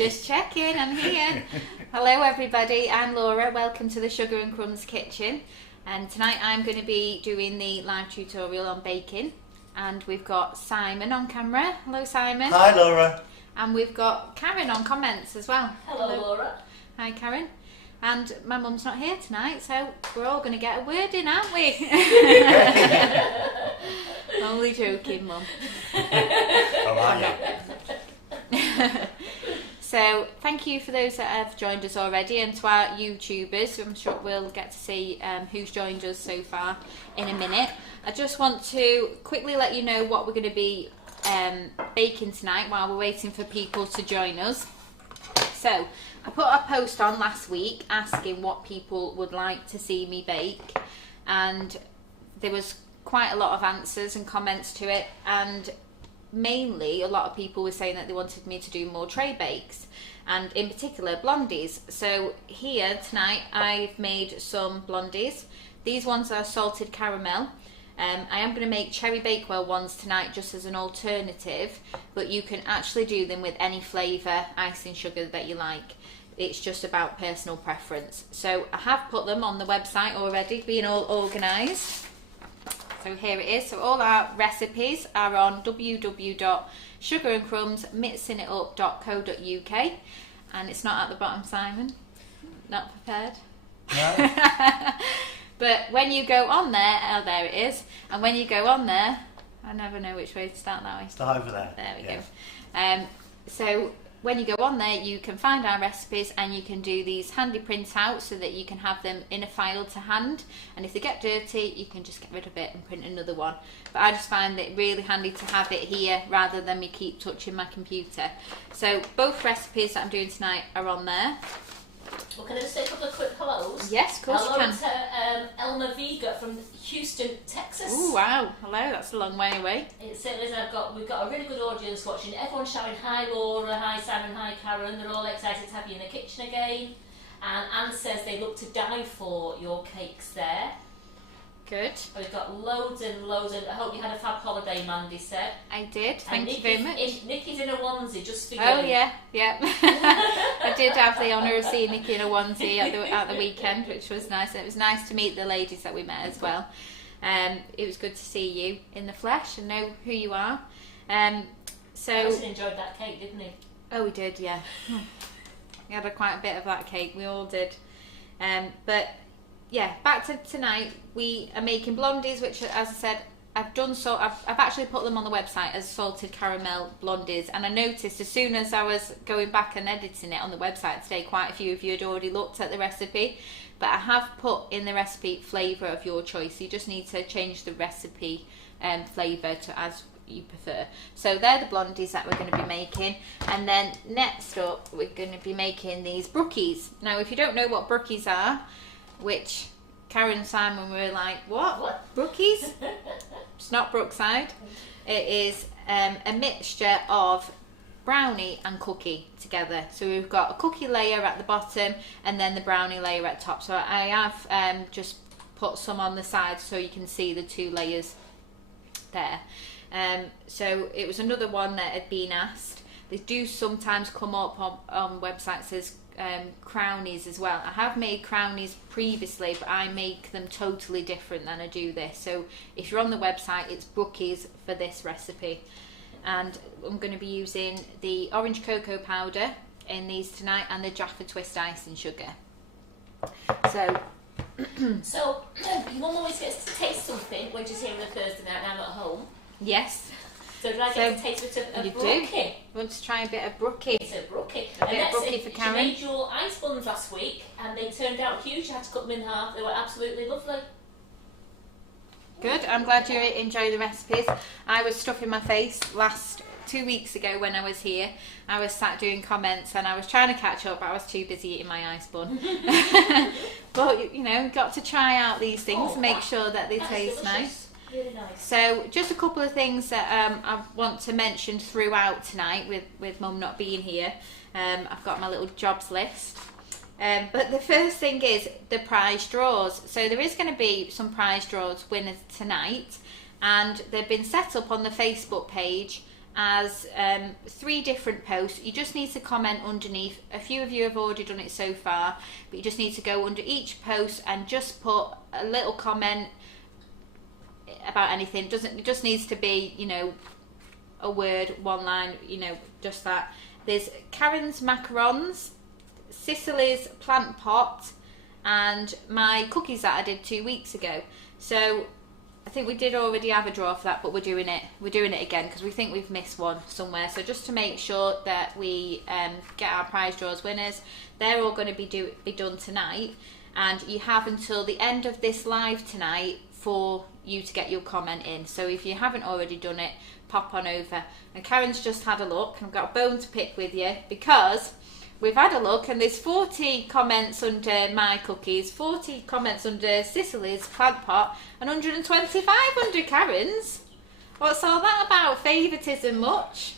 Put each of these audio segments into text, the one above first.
Just checking, I'm here. Hello everybody, I'm Laura. Welcome to the Sugar and Crumbs kitchen. And tonight I'm going to be doing the live tutorial on baking. And we've got Simon on camera. Hello Simon. Hi Laura. And we've got Karen on comments as well. Hello Laura. Hi Karen. And my mum's not here tonight, so we're all going to get a word in, aren't we? Only joking, Mum. How are you? So thank you for those that have joined us already, and to our YouTubers. I'm sure we'll get to see who's joined us so far in a minute. I just want to quickly let you know what we're going to be baking tonight while we're waiting for people to join us. So I put a post on last week asking what people would like to see me bake, and there was quite a lot of answers and comments to it, and mainly a lot of people were saying that they wanted me to do more tray bakes, and in particular blondies. So here tonight I've made some blondies. These ones are salted caramel. I am going to make cherry bakewell ones tonight just as an alternative, but you can actually do them with any flavour icing sugar that you like. It's just about personal preference. So I have put them on the website already, being all organised. So here it is. So all our recipes are on www.sugarandcrumbsmixingitup.co.uk, and it's not at the bottom, Simon. Not prepared. No. But when you go on there, oh there it is. And when you go on there, I never know which way to start that way. Start over there. There we Yes. go. So when you go on there, you can find our recipes, and you can do these handy printouts so that you can have them in a file to hand. And if they get dirty, you can just get rid of it and print another one. But I just find it really handy to have it here rather than me keep touching my computer. So both recipes that I'm doing tonight are on there. Well, can I just say a couple of quick hellos? Yes, of course Hello you can. to Elma Vega from Houston, Texas. Oh wow, hello, that's a long way away. It certainly is. We've got a really good audience watching. Everyone's shouting hi Laura, hi Simon, hi Karen. They're all excited to have you in the kitchen again. And Anne says they look to die for your cakes there. Good. We've got loads and loads, and I hope you had a fab holiday, Mandy said. I did, thank you Nikki's very much. Nikki's in a onesie just for you. Oh yeah. I did have the honour of seeing Nikki in a onesie at the weekend, which was nice. It was nice to meet the ladies that we met as well. It was good to see you in the flesh and know who you are. So Harrison enjoyed that cake, didn't he? Oh, we did, yeah. We had quite a bit of that cake. We all did. But yeah, back to tonight. We are making blondies, which, as I said, I've actually put them on the website as salted caramel blondies, and I noticed as soon as I was going back and editing it on the website today, quite a few of you had already looked at the recipe, but I have put in the recipe flavour of your choice. You just need to change the recipe flavour to as you prefer. So they're the blondies that we're going to be making, and then next up we're going to be making these brookies. Now if you don't know what brookies are, which Karen and Simon were like, what? Brookies? It's not Brookside. It is a mixture of brownie and cookie together. So we've got a cookie layer at the bottom and then the brownie layer at top. So I have just put some on the side so you can see the two layers there. So it was another one that had been asked. They do sometimes come up on websites as crownies as well. I have made crownies previously, but I make them totally different than I do this. So if you're on the website, it's Brookies for this recipe. And I'm going to be using the orange cocoa powder in these tonight and the Jaffa Twist icing sugar. So your mum always gets to taste something when she's here on a Thursday night and I'm at home. Yes. So did I get to taste a bit of you brookie? Do. You want to try a bit of brookie? It's a brookie. A bit of brookie for She Karen. made your ice buns last week and they turned out huge. You had to cut them in half. They were absolutely lovely. Good, I'm glad you enjoy the recipes. I was stuffing my face 2 weeks ago when I was here. I was sat doing comments and I was trying to catch up, but I was too busy eating my ice bun. But you know, got to try out these things, make sure that they taste delicious. nice. Really nice. So just a couple of things that I want to mention throughout tonight with Mum not being here. I've got my little jobs list. But the first thing is the prize draws. So there is going to be some prize draws winners tonight, and they've been set up on the Facebook page as 3 different posts. You just need to comment underneath. A few of you have already done it so far, but you just need to go under each post and just put a little comment about anything. It just needs to be, you know, a word, 1 line, you know, just that. There's Karen's macarons, Cicely's plant pot, and my cookies that I did 2 weeks ago. So I think we did already have a draw for that, but we're doing it again because we think we've missed one somewhere. So just to make sure that we get our prize draws winners, they're all going to be done tonight, and you have until the end of this live tonight for you to get your comment in. So if you haven't already done it, pop on over. And Karen's just had a look, and I've got a bone to pick with you because we've had a look and there's 40 comments under my cookies, 40 comments under Cicely's plant pot, and 125 under Karen's. What's all that about? Favouritism much?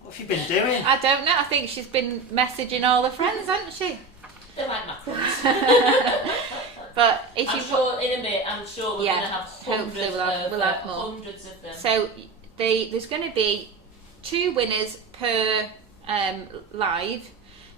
What have you been doing? I don't know. I think she's been messaging all her friends, hasn't she? They like macarons. But if I'm sure in a minute, I'm sure we're going to have hundreds, we'll have more. Hundreds of them. So there's going to be 2 winners per live.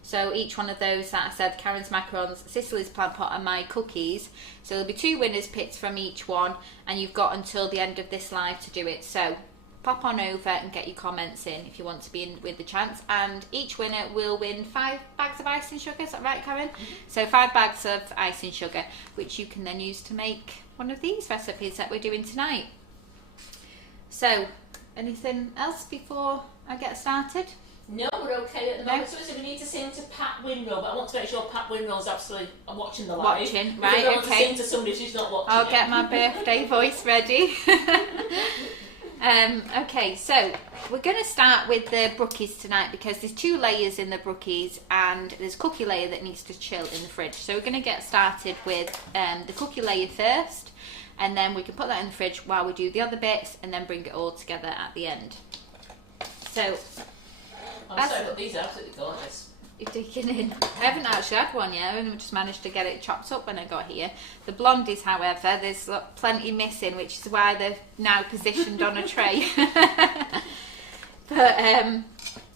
So each one of those that I said, Karen's macarons, Cicely's plant pot, and my cookies. So there'll be 2 winners picked from each one, and you've got until the end of this live to do it. So pop on over and get your comments in if you want to be in with the chance. And each winner will win 5 bags of icing sugar. Is that right, Karen? Mm-hmm. So 5 bags of icing sugar, which you can then use to make one of these recipes that we're doing tonight. So anything else before I get started? No, we're okay at the moment. So we need to sing to Pat Winrow, but I want to make sure Pat Winrow's absolutely watching the live. Watching, right, okay. okay. To sing to somebody who's not watching. I'll get my birthday voice ready. Okay, so we're going to start with the Brookies tonight because there's 2 layers in the Brookies and there's cookie layer that needs to chill in the fridge. So we're going to get started with the cookie layer first, and then we can put that in the fridge while we do the other bits and then bring it all together at the end. So I'm sorry, but these are absolutely gorgeous. You're digging in. I haven't actually had one yet. I only just managed to get it chopped up when I got here. The Blondies, however, there's plenty missing, which is why they're now positioned on a tray. But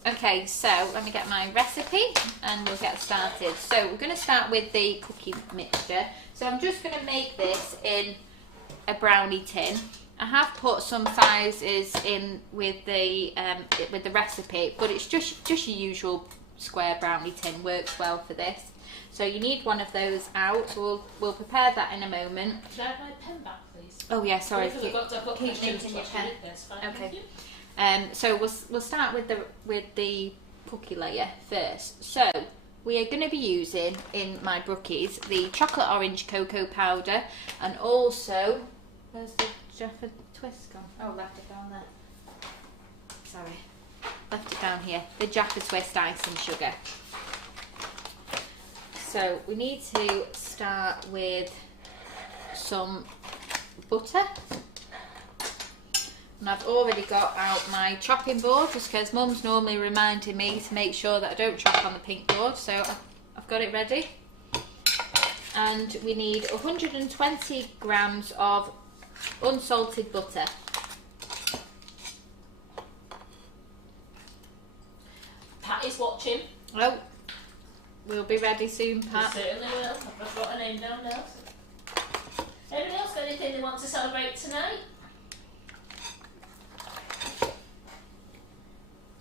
okay, so let me get my recipe and we'll get started. So we're going to start with the cookie mixture. So I'm just going to make this in a brownie tin. I have put some sizes in with the recipe, but it's just your usual square brownie tin. Works well for this. So you need one of those out. We'll prepare that in a moment. Can I have my pen back, please? Oh yeah, sorry. Keep thinking your pen. Okay. So we'll start with the cookie layer first. So we are going to be using in my Brookies the chocolate orange cocoa powder, and also where's the Jaffa Twist gone? Oh, left it down there. Sorry, left it down here. The Jaffa Twist icing sugar. So we need to start with some butter. And I've already got out my chopping board just because Mum's normally reminding me to make sure that I don't chop on the pink board. So I've got it ready. And we need 120 grams of unsalted butter. Pat is watching. Oh, we'll be ready soon, Pat. We certainly will. I've got a name down now. Anybody else got anything they want to celebrate tonight?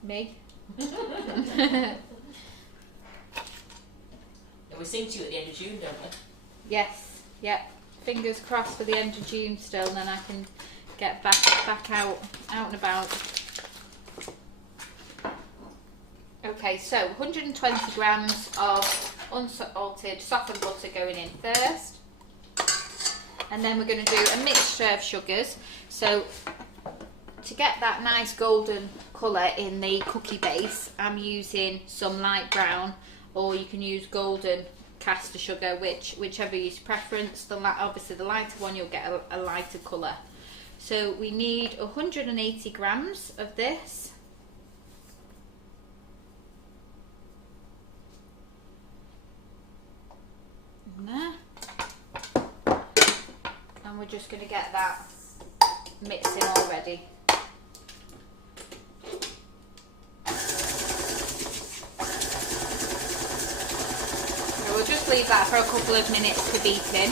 Me. Yeah, we sing to you at the end of June, don't we? Yes. Yep. Fingers crossed for the end of June still, and then I can get back out and about. Okay, so 120 grams of unsalted softened butter going in first, and then we're going to do a mixture of sugars. So to get that nice golden colour in the cookie base, I'm using some light brown, or you can use golden caster sugar, whichever is preference. Obviously the lighter one, you'll get a lighter colour. So we need 180 grams of this. There. And we're just going to get that mixing already. leave that for a couple of minutes to beat in.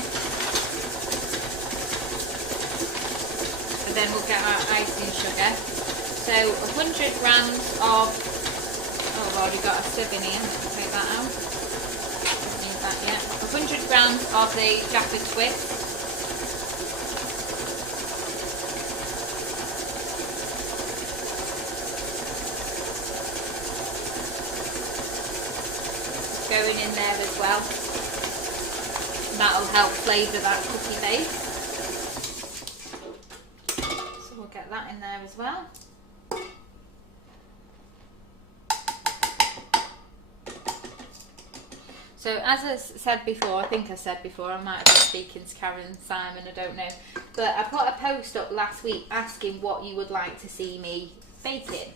And then we'll get our icing sugar. So 100 grams of, oh I've already got a sieve in here, I'll take that out. Don't need that yet. 100 grams of the Jaffa Twist. Going in there as well. That'll help flavour that cookie base. So we'll get that in there as well. So as I said before, I think I said before, I might have been speaking to Karen and Simon, I don't know. But I put a post up last week asking what you would like to see me baking.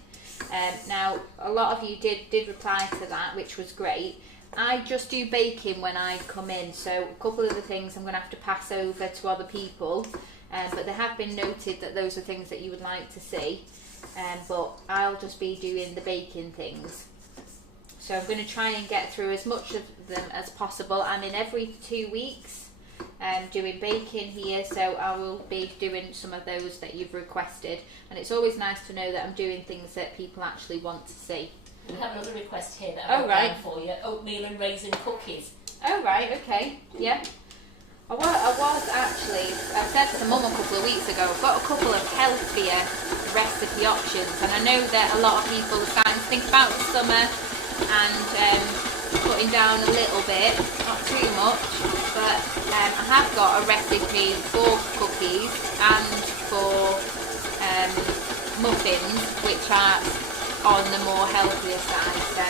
Now, a lot of you did reply to that, which was great. I just do baking when I come in, so a couple of the things I'm going to have to pass over to other people, but they have been noted that those are things that you would like to see, but I'll just be doing the baking things. So I'm going to try and get through as much of them as possible. I'm in every 2 weeks doing baking here, so I will be doing some of those that you've requested, and it's always nice to know that I'm doing things that people actually want to see. We have another request here that I've got for you, oatmeal and raisin cookies. Oh right, okay, yeah. I was actually, I said to Mum a couple of weeks ago, I've got a couple of healthier recipe options, and I know that a lot of people are starting to think about the summer and cutting down a little bit, not too much, but I have got a recipe for cookies and for muffins, which are on the more healthier side, so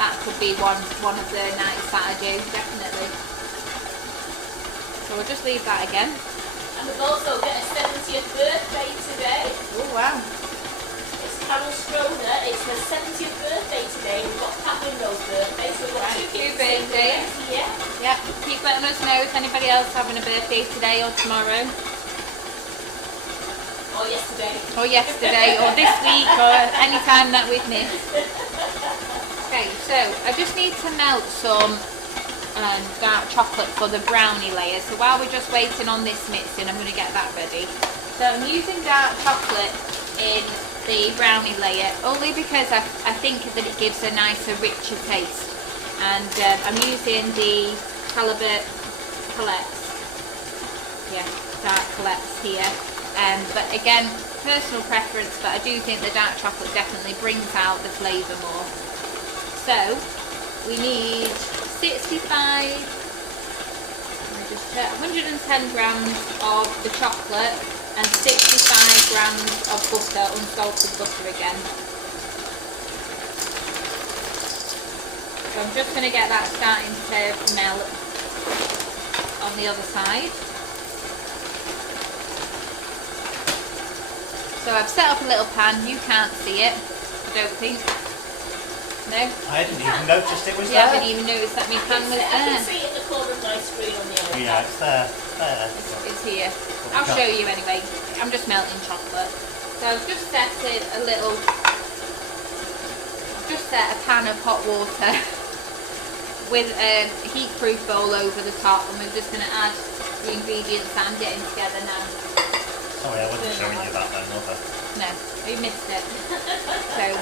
that could be one of the nights that I do, definitely. So we'll just leave that again. And we've also got a 70th birthday today. Oh wow. It's Carol Stroner, it's her 70th birthday today. We've got Pat Winrow's birthday, so we've got two birthdays. Yeah, keep letting us know if anybody else having a birthday today or tomorrow. Or yesterday, or this week, or any time that we've missed. Okay, so I just need to melt some dark chocolate for the brownie layer. So while we're just waiting on this mixing, I'm going to get that ready. So I'm using dark chocolate in the brownie layer only because I think that it gives a nicer, richer taste. And I'm using the halibut colettes. Yeah, dark colettes here. But again, personal preference, but I do think the dark chocolate definitely brings out the flavour more. So we need 110 grams of the chocolate and 65 grams of butter, unsalted butter again. So I'm just going to get that starting to melt on the other side. So I've set up a little pan, you can't see it, I don't think. No? I didn't even notice it was there. there. I didn't even notice that my pan was there. I can see it in the corner of my screen on the other side. Yeah, it's there. It's here. I'll show you anyway. I'm just melting chocolate. So I've just set it a little, I've just set a pan of hot water with a heat-proof bowl over the top, and we're just going to add the ingredients that I'm getting together now. Sorry, I wasn't showing you that then, was I? No, you missed it. So,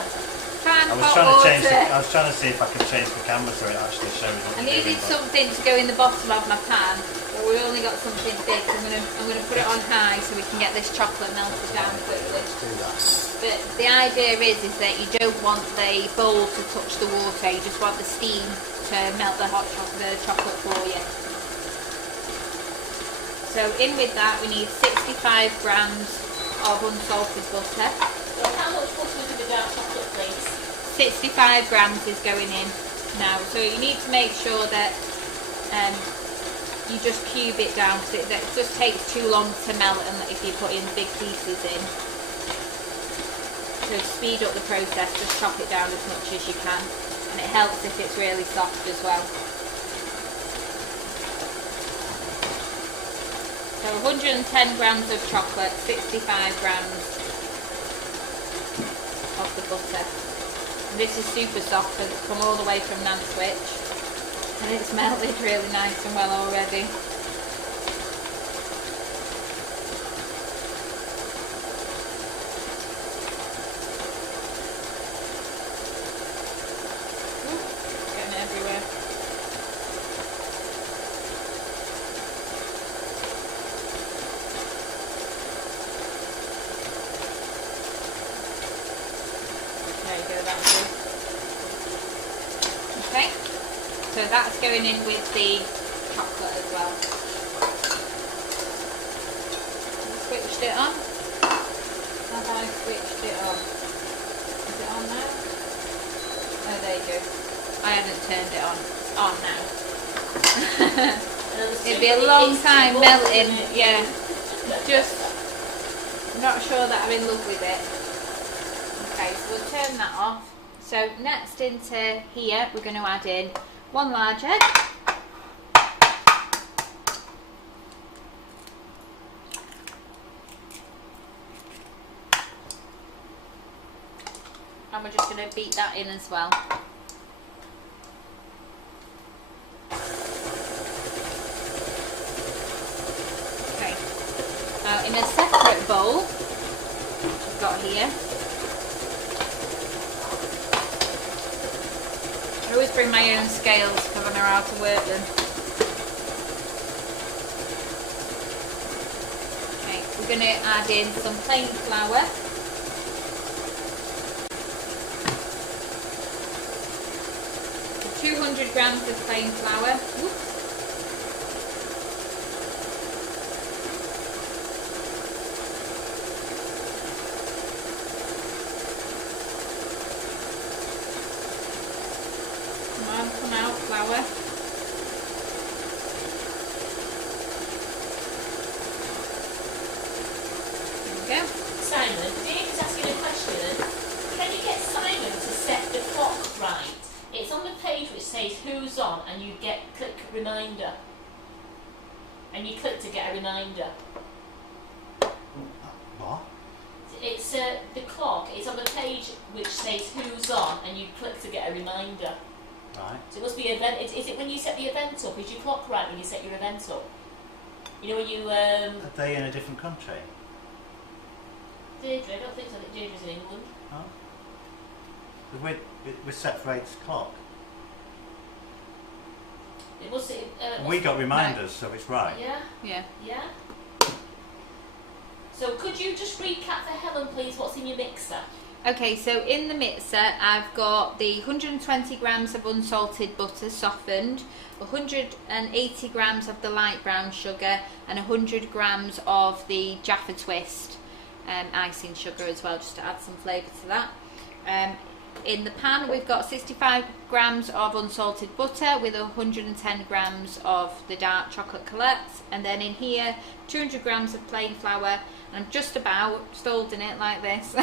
pan, I was hot trying water. to change. I was trying to see if I could change the camera so it actually shows. I needed something to go in the bottom of my pan, but we only got something big. So I'm gonna put it on high so we can get this chocolate melted down quickly. But the idea is that you don't want the bowl to touch the water. You just want the steam to melt the chocolate for you. So in with that we need 65 grams of unsalted butter. So how much butter is in the dark chocolate, please? 65 grams is going in now. So you need to make sure that you just cube it down because it just takes too long to melt and if you put in big pieces in. So to speed up the process, just chop it down as much as you can, and it helps if it's really soft as well. So 110 grams of chocolate, 65 grams of the butter. And this is super soft because it's come all the way from Nantwich. And it's melted really nice and well already. Ooh, getting everywhere. There you go, that's good. Okay, so that's going in with the chocolate as well. Switched it on. Have I switched it on? Is it on now? Oh, there you go. I haven't turned it on. It's on now. It'd be a long time melting. Yeah. Just not sure that I'm in love with it. Okay, so we'll turn that off. So next into here, we're going to add in 1 large egg. And we're just going to beat that in as well. Okay. Now in a separate bowl, I've got here. I always bring my own scales because I know how to work them. Okay, we're going to add in some plain flour. So 200 grams of plain flour. Whoops. Come out, flour. There we go. Simon, David's asking a question. Can you get Simon to set the clock right? It's on the page which says who's on and you click reminder. And you click to get a reminder. What? It's the clock, it's on the page which says who's on and you click to get a reminder. Right. So it must be event. Is it when you set the event up? Is your clock right when you set your event up? You know when you. Are they in a different country? Deirdre, I don't think so. I think Deirdre's in England. Oh. We're set for 8 o'clock. It must. We got reminders, so it's right. Yeah. Yeah. Yeah. So could you just recap for Helen, please? What's in your mixer? Okay, so in the mixer I've got the 120 grams of unsalted butter softened, 180 grams of the light brown sugar and 100 grams of the Jaffa Twist icing sugar as well, just to add some flavour to that. In the pan we've got 65 grams of unsalted butter with 110 grams of the dark chocolate colette, and then in here 200 grams of plain flour, and I'm just holding it like this.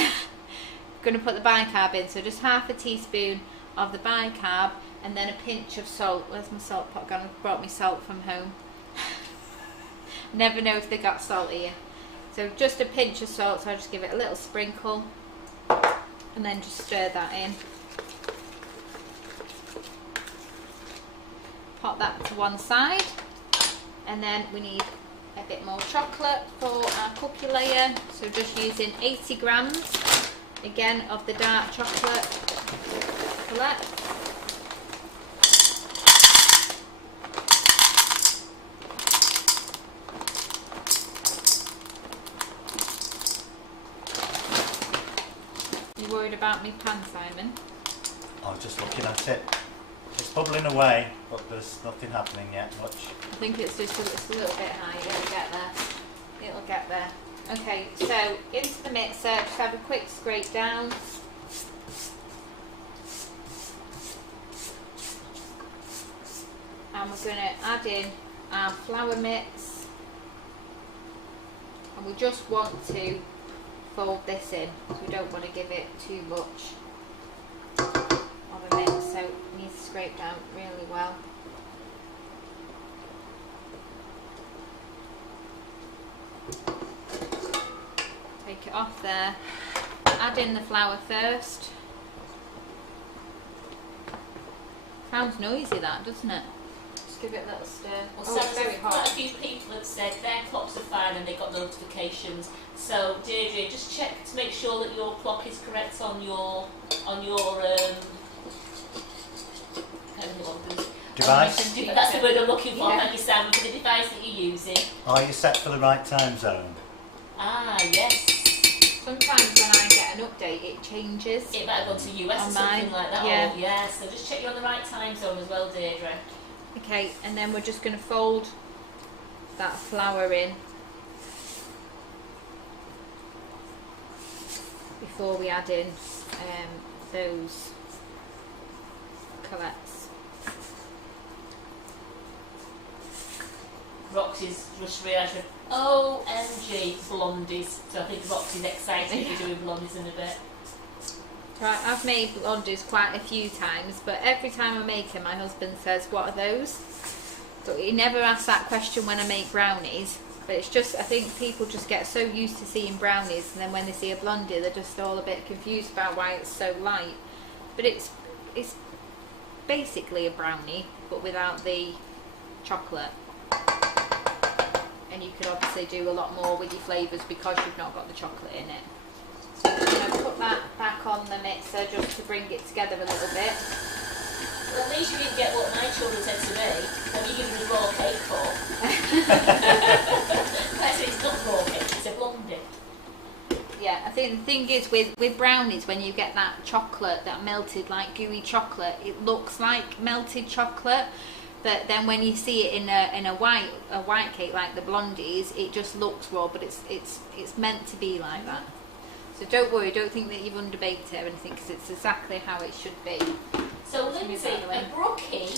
Going to put the bicarb in, so just half a teaspoon of the bicarb and then a pinch of salt. Where's my salt pot gone? I brought me salt from home. Never know if they got salt here. So just a pinch of salt, so I just give it a little sprinkle and then just stir that in. Pop that to one side, and then we need a bit more chocolate for our cookie layer, so just using 80 grams again of the dark chocolate colette. You worried about me pan, Simon? I was just looking at it. It's bubbling away, but there's nothing happening yet much. I think it's just a little bit high. It'll get there. It'll get there. Okay, so into the mixer, just have a quick scrape down. And we're going to add in our flour mix. And we just want to fold this in, so we don't want to give it too much of a mix, so it needs to scrape down really well. Take it off there, add in the flour first. Sounds noisy that, doesn't it? give it a little stir. Well, It's very quite a hot. few people have said their clocks are fine and they got notifications. So Deirdre, just check to make sure that your clock is correct on your Device? That's the word I'm looking for. Yeah. Thank you, Sam, for the device that you're using. Are you set for the right time zone? Ah, yes. Sometimes when I get an update, it changes. It might have gone to US or On something mine, like that. yeah. Or, yeah. So just check you're on the right time zone as well, Deirdre. Okay, and then we're just going to fold that flour in before we add in those colettes. Roxy's just realised, OMG, Blondies. So I think Roxy's excited to be doing Blondies in a bit. So I've made blondies quite a few times, but every time I make them, my husband says, "What are those?" So he never asks that question when I make brownies. But it's just, I think people just get so used to seeing brownies, and then when they see a blondie, they're just all a bit confused about why it's so light. But it's basically a brownie, but without the chocolate. And you could obviously do a lot more with your flavours because you've not got the chocolate in it. So I'm going to put that back on the mixer just to bring it together a little bit. Well, at least you didn't get what my children said to me. Have you given me raw cake for? I said it's not raw cake, it's a blondie. Yeah, I think the thing is with brownies, when you get that chocolate, that melted like gooey chocolate, it looks like melted chocolate. But then when you see it in a white cake like the blondies, it just looks raw, but it's meant to be like that. So don't worry, don't think that you've underbaked it or anything, because it's exactly how it should be. So Lindsay, a brookie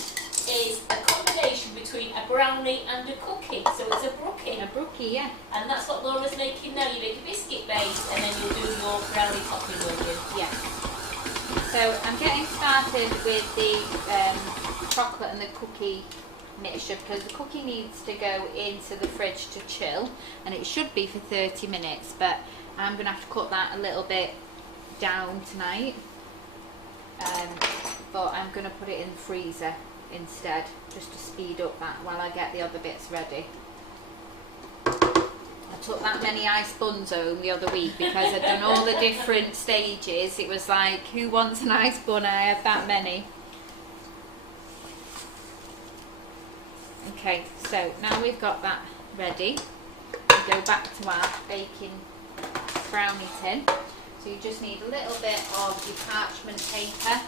is a combination between a brownie and a cookie. So it's a brookie. A brookie, yeah. And that's what Laura's making now. You make a biscuit base and then you'll do your brownie topping, will you? Yeah. So I'm getting started with the chocolate and the cookie mixture, because the cookie needs to go into the fridge to chill, and it should be for 30 minutes, but I'm going to have to cut that a little bit down tonight. But I'm going to put it in the freezer instead, just to speed up that while I get the other bits ready. I took that many ice buns home the other week because I'd done all the different stages. It was like, who wants an ice bun? I had that many. Okay, so now we've got that ready, we go back to our baking brownie tin. So you just need a little bit of your parchment paper.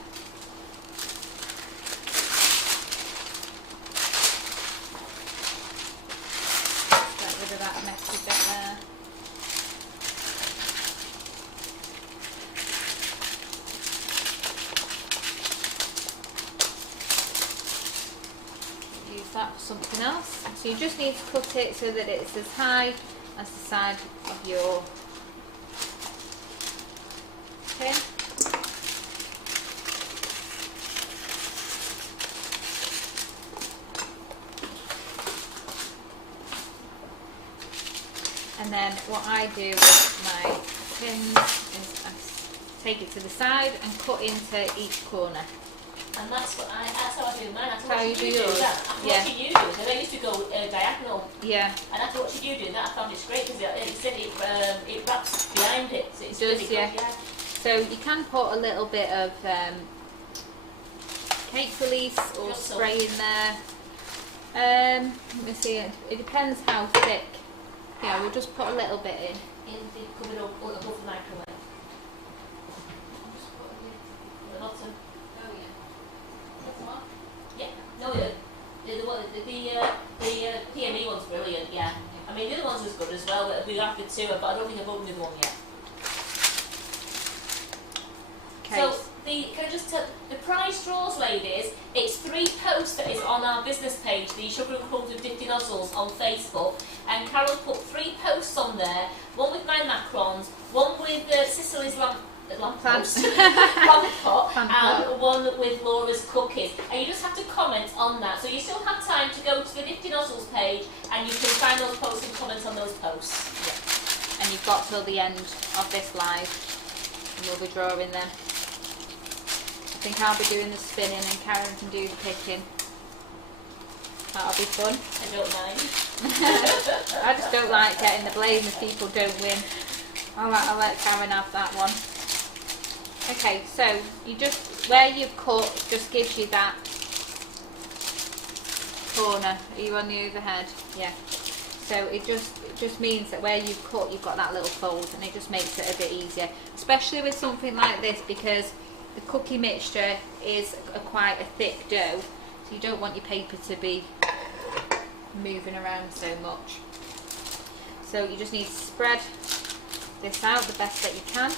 Get rid of that messy bit there. Use that for something else. So you just need to cut it so that it's as high as the side of your tin. And then what I do with my tins is I take it to the side and cut into each corner. And that's how I do mine. After How you watching do yours? that, after Yeah. watching you do it, I used to go diagonal. Yeah, And after watching you doing that, I found it's great because it said it wraps behind it. So it's It does, really yeah. good, yeah. so you can put a little bit of cake release or Just spray in there. Let me see, it depends how thick. Yeah, we'll just put a little bit in. In the cupboard or above the microwave. The bottom. Oh yeah. That's what? Yeah. No, the PME one's brilliant. Yeah. I mean, the other one's as good as well. But we have the two, but I don't think I've opened the other one yet. Okay. So can I just tell the prize draws, ladies? It's 3 posts that is on our business page, the Sugar and Crumbs with Dipped in Nozzles on Facebook, and Carol put 3 posts on there. One with my macarons, one with Cicely's lamp post, lamp pot, and one with Laura's cookies. And you just have to comment on that. So you still have time to go to the Dipped in Nozzles page, and you can find those posts and comment on those posts. Yeah. And you've got till the end of this live, and we'll be drawing them. I think I'll be doing the spinning and Karen can do the picking. That'll be fun. I don't mind. I just don't like getting the blame if people don't win. I'll let Karen have that one. Okay, so you just, where you've cut, just gives you that corner. Are you on the overhead? Yeah. So it just means that where you've cut, you've got that little fold, and it just makes it a bit easier, especially with something like this, because the cookie mixture is quite a thick dough, so you don't want your paper to be moving around so much. So you just need to spread this out the best that you can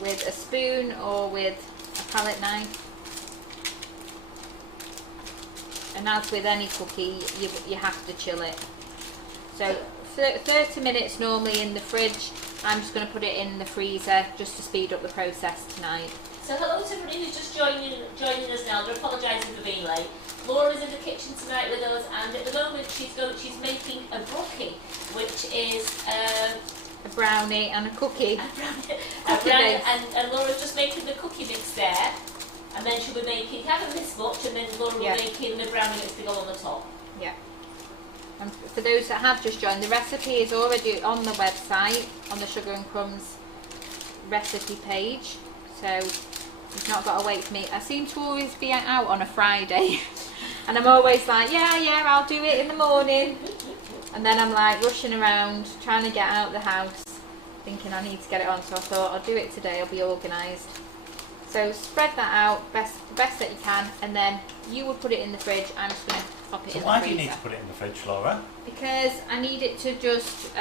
with a spoon or with a palette knife. And as with any cookie, you have to chill it. So 30 minutes normally in the fridge. I'm just going to put it in the freezer just to speed up the process tonight. So hello to everybody who's just joining us now. They're apologising for being late. Laura's in the kitchen tonight with us, and at the moment she's making a brookie, which is a brownie and a cookie. And Laura's just making the cookie mix there, and then she'll be making having this much, and then Laura will be making the brownie mix to go on the top. Yeah. And for those that have just joined, the recipe is already on the website, on the Sugar and Crumbs recipe page. So you've not got to wait for me. I seem to always be out on a Friday, and I'm always like, yeah, I'll do it in the morning. And then I'm like rushing around, trying to get out of the house, thinking I need to get it on. So I thought I'll do it today, I'll be organised. So spread that out best that you can, and then you will put it in the fridge. I'm just going to pop it in the freezer. So why do you need to put it in the fridge, Laura? Because I need it to just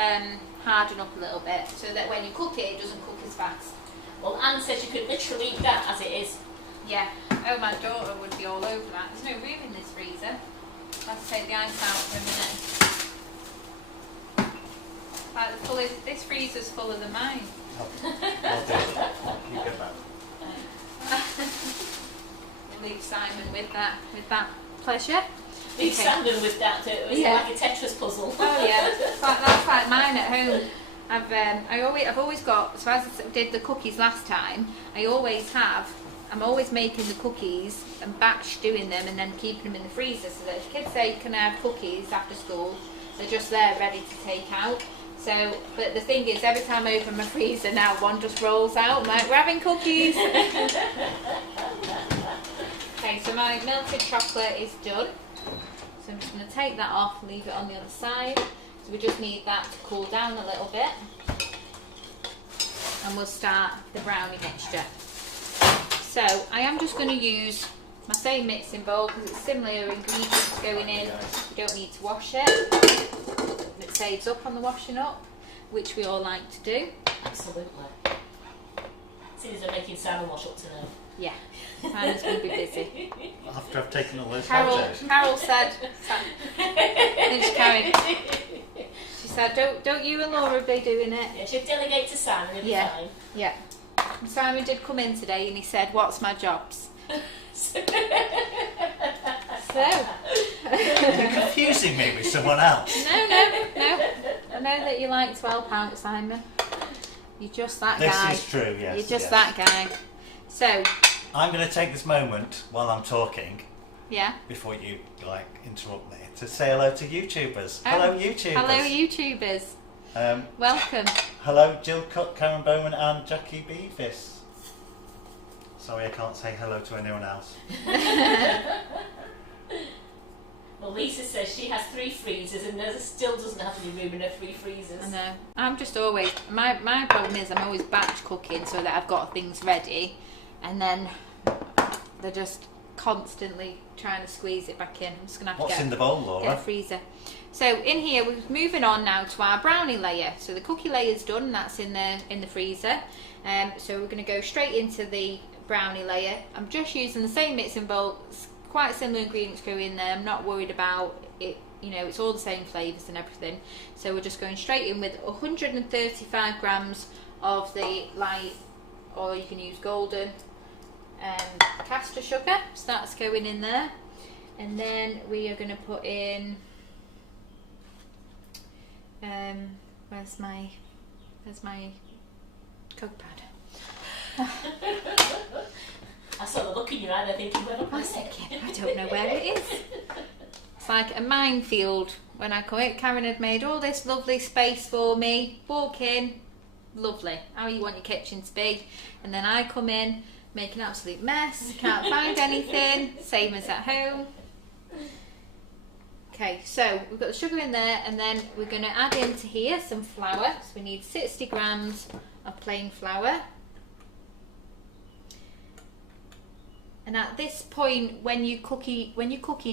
harden up a little bit, so that when you cook it, it doesn't cook as fast. Well, Anne says you could literally eat that as it is. Yeah. Oh, my daughter would be all over that. There's no room in this freezer. I'll have to take the ice out for a minute. Like this freezer's fuller than mine. I'll do it. You get that. Leave Simon with that pleasure. Leave Simon with that. It's like a Tetris puzzle. Oh yeah, that's like mine at home. I've always got, so as I did the cookies last time, I'm always making the cookies and batch doing them and then keeping them in the freezer, so that if kids say can I have cookies after school, they're just there ready to take out. So, but the thing is, every time I open my freezer now, one just rolls out. I'm like, we're having cookies. Okay, so my melted chocolate is done. So I'm just going to take that off, leave it on the other side. So we just need that to cool down a little bit. And we'll start the brownie mixture. So I am just going to use my same mixing bowl because it's similar ingredients going in. You don't need to wash it. It saves up on the washing up, which we all like to do. Absolutely. Seeing as they're making salmon wash up tonight. Yeah, Simon's going to be busy. After I've taken all those Carol said, Karen, she said, don't you and Laura be doing it? Yeah, she'll delegate to Simon, it'll be fine. Yeah. Simon did come in today and he said, what's my jobs? So. You're confusing me with someone else. No. I know that you like to help out, Simon. You're just that guy. This is true, yes. You're just that guy. So. I'm going to take this moment while I'm talking. Yeah. Before you interrupt me to say hello to YouTubers. Hello YouTubers. Hello YouTubers. Welcome. Hello Jill Cook, Karen Bowman and Jackie Beavis. Sorry I can't say hello to anyone else. Well, Lisa says she has 3 freezers and there still doesn't have any room in her 3 freezers. I know. I'm just always, my problem is I'm always batch cooking so that I've got things ready, and then they're just constantly trying to squeeze it back in. I'm just going to have to in the bowl, Laura? Get a freezer. So in here we're moving on now to our brownie layer. So the cookie layer's done and that's in the freezer. So we're going to go straight into the brownie layer. I'm just using the same mixing bowl. Quite similar ingredients go in there. I'm not worried about it, it's all the same flavours and everything. So we're just going straight in with 135 grams of the light, or you can use golden caster sugar. So that's going in there. And then we are going to put in, where's my Coke pad? I saw the look in your eye there thinking, where I was thinking, I don't know where it is. It's like a minefield. When I come in, Karen had made all this lovely space for me. Walk in, lovely, how you want your kitchen to be. And then I come in, make an absolute mess, can't find anything, same as at home. Okay, so we've got the sugar in there, and then we're going to add into here some flour. So we need 60 grams of plain flour. And at this point, when your cookie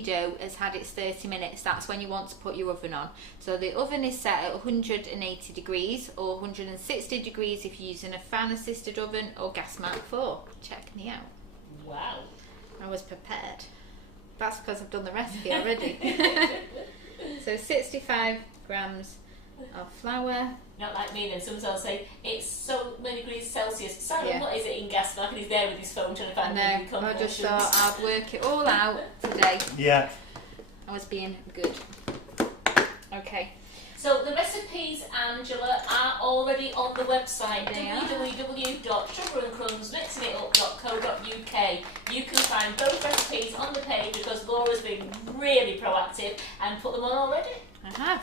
dough has had its 30 minutes, that's when you want to put your oven on. So the oven is set at 180 degrees or 160 degrees if you're using a fan assisted oven or gas Mark 4. Check me out. Wow. I was prepared. That's because I've done the recipe already. So 65 grams of flour. Not like me then, sometimes I'll say, it's so many degrees Celsius. Simon, Yeah. what is it in gas mark? And he's there with his phone trying to find the I just thought I'd work it all out today. Yeah. I was being good. Okay. So the recipes, Angela, are already on the website, They are. www.sugarandcrumbsmixingitup.co.uk. You can find both recipes on the page because Laura's been really proactive and put them on already. I have.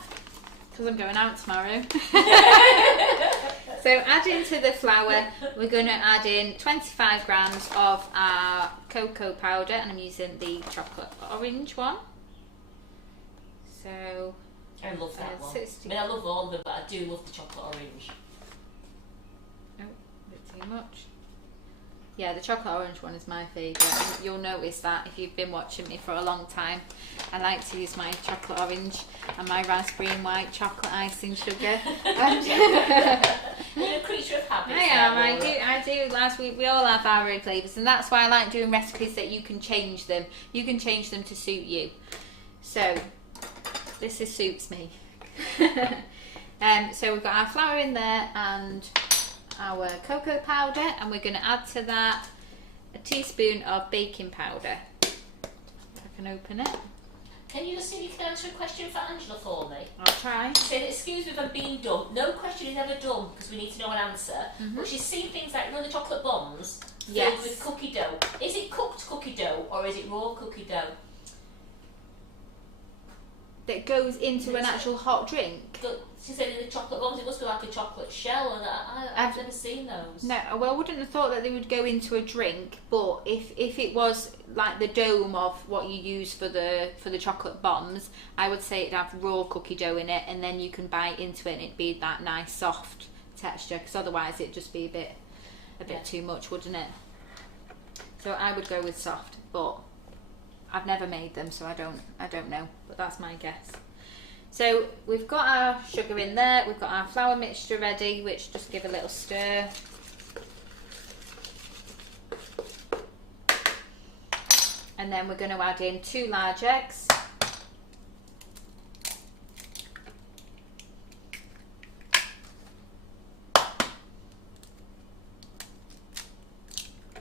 Because I'm going out tomorrow. So adding to the flour, we're going to add in 25 grams of our cocoa powder, and I'm using the chocolate orange one. So I love that one. 60. I mean, I love all of them, but I do love the chocolate orange. Oh, a bit too much. Yeah, the chocolate orange one is my favourite. You'll notice that if you've been watching me for a long time. I like to use my chocolate orange and my raspberry and white chocolate icing sugar. You're a creature of habit. I am. I do. Last week we all have our own flavours, and that's why I like doing recipes that you can change them. You can change them to suit you. So this suits me. So we've got our flour in there and our cocoa powder, and we're going to add to that a teaspoon of baking powder. If I can open it. Can you just see if you can answer a question for Angela for me? I'll try. Say that, excuse me if I'm being dumb. No question is ever dumb because we need to know an answer. But she's seen things like, you know, the chocolate bombs filled Yes. with cookie dough. Is it cooked cookie dough or is it raw cookie dough? That goes into an actual hot drink. She said in the chocolate bombs it must be like a chocolate shell, and I've never seen those. No, well, I wouldn't have thought that they would go into a drink, but if it was like the dome of what you use for the chocolate bombs, I would say it'd have raw cookie dough in it, and then you can bite into it and it'd be that nice soft texture, because otherwise it'd just be a bit too much, wouldn't it? So I would go with soft, but I've never made them, so I don't know, but that's my guess. So we've got our sugar in there, we've got our flour mixture ready, which just give a little stir. And then we're going to add in 2 large eggs.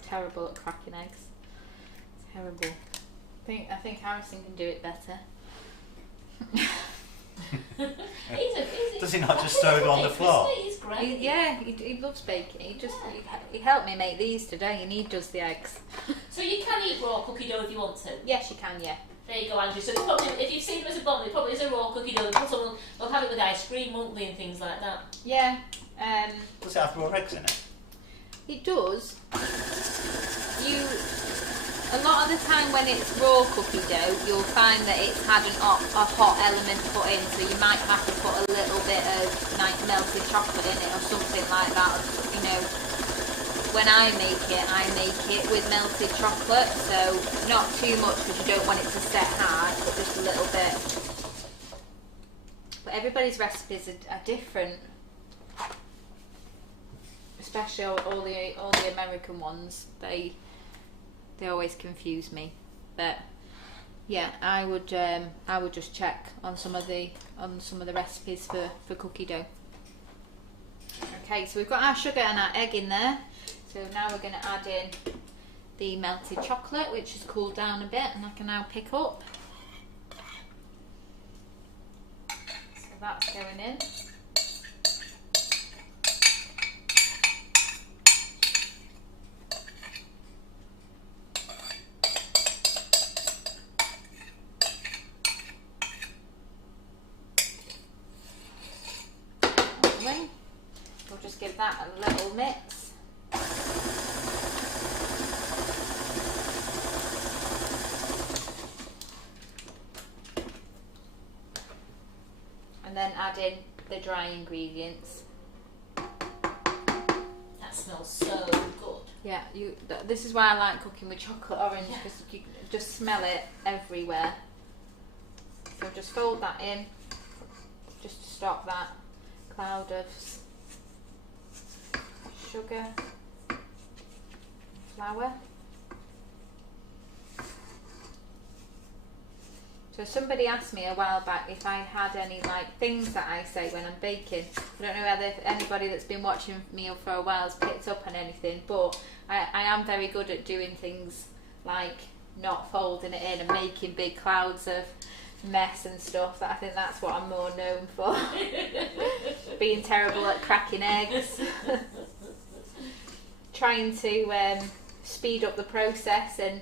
Terrible at cracking eggs. Terrible. I think Harrison can do it better. Does he not just throw them on the floor? He's great. He loves baking. He helped me make these today, and he does the eggs. So you can eat raw cookie dough if you want to. Yes, you can. Yeah. There you go, Andrew. So probably, if you've seen them as a bomb, it probably is a raw cookie dough. They'll have it with ice cream, won't they, and things like that. Yeah. Does it have raw eggs in it? It does. A lot of the time when it's raw cookie dough, you'll find that it's had a hot element put in, so you might have to put a little bit of like melted chocolate in it or something like that. You know, when I make it with melted chocolate, so not too much because you don't want it to set hard, but just a little bit. But everybody's recipes are different, especially all the American ones. They always confuse me, but yeah, I would just check on some of the recipes for cookie dough. Okay, so we've got our sugar and our egg in there. So now we're going to add in the melted chocolate, which has cooled down a bit, and I can now pick up. So that's going in. we? We'll just give that a little mix. And then add in the dry ingredients. That smells so good. Yeah, this is why I like cooking with chocolate orange, because you can just smell it everywhere. So just fold that in, just to stop that cloud of sugar, flour. So somebody asked me a while back if I had any like things that I say when I'm baking. I don't know whether anybody that's been watching me for a while has picked up on anything, but I am very good at doing things like not folding it in and making big clouds of mess and stuff. I think that's what I'm more known for. Being terrible at cracking eggs. Trying to speed up the process and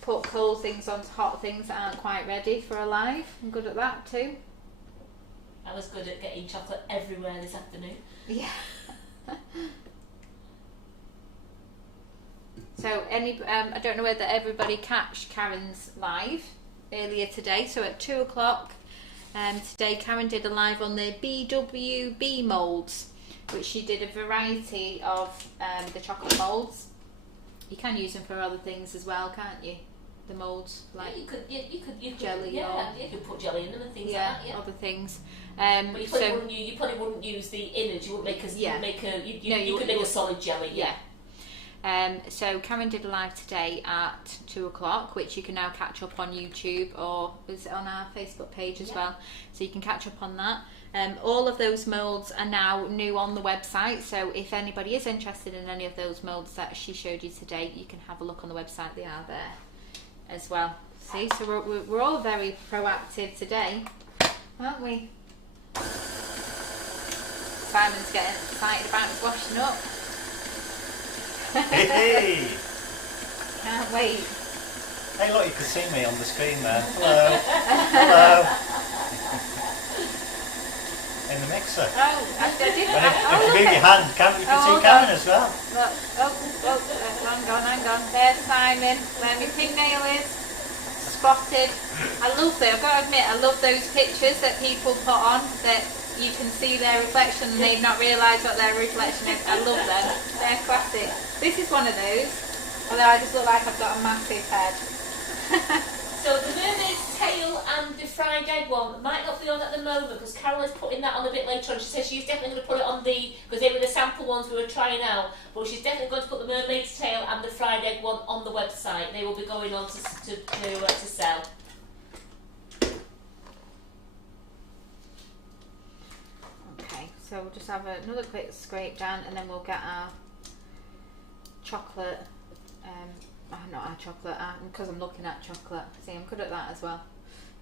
put cold things onto hot things that aren't quite ready for alive. I'm good at that too. I was good at getting chocolate everywhere this afternoon. Yeah. So I don't know whether everybody catched Karen's live earlier today. So at 2 o'clock today, Karen did a live on the BWB moulds, which she did a variety of the chocolate moulds. You can use them for other things as well, can't you? The moulds, like you could jelly, yeah, you could put jelly in them and things like that. Yeah, other things. But you probably wouldn't use the innards. You wouldn't make a you could make a solid jelly. Yeah. So Karen did a live today at 2 o'clock, which you can now catch up on YouTube, or is it on our Facebook page as well? So you can catch up on that. All of those moulds are now new on the website, so if anybody is interested in any of those moulds that she showed you today, you can have a look on the website. They are there as well. See, so we're all very proactive today, aren't we? Simon's getting excited about us washing up. Hey! Can't wait. Hey, look, you can see me on the screen there. Hello. Hello. In the mixer. Oh, I did If that. you move your hand, you can see Karen as well. Look, hang on. There's Simon. Where my pignail is. Spotted. I love it. I've got to admit, I love those pictures that people put on that you can see their reflection and they've not realised what their reflection is. I love them. They're classic. This is one of those. Although I just look like I've got a massive head. So the mermaid's tail and the fried egg one might not be on at the moment because Carol is putting that on a bit later on. She says she's definitely going to put it on because they were the sample ones we were trying out, but she's definitely going to put the mermaid's tail and the fried egg one on the website. They will be going on to sell. Okay, so we'll just have another quick scrape down and then we'll get our chocolate. Not our chocolate, because I'm looking at chocolate. See, I'm good at that as well.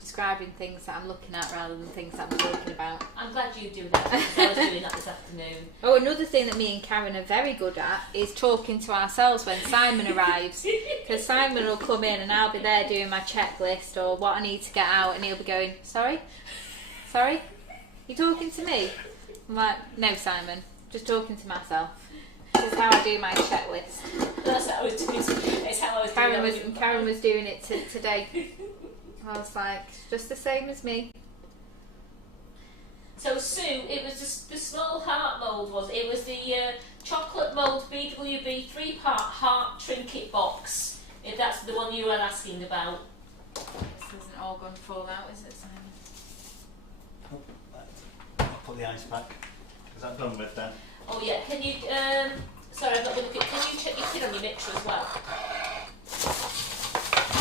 Describing things that I'm looking at rather than things that I'm talking about. I'm glad you do that because I was doing that this afternoon. Oh, another thing that me and Karen are very good at is talking to ourselves when Simon arrives. Because Simon will come in and I'll be there doing my checklist or what I need to get out, and he'll be going, Sorry? You talking to me? I'm like, no, Simon, just talking to myself. This is how I do my checklist. That's how I was doing it. It's how I was doing it. Karen was doing it today. I was like, just the same as me. So Sue, it was just the small heart mould it was the chocolate mould BWB 3-part heart trinket box. If that's the one you were asking about. This isn't all going to fall out, is it, Simon? I'll put the ice back. Is that done with then? Oh yeah, can you, sorry I've not been looking, can you check your pin on your mixer as well?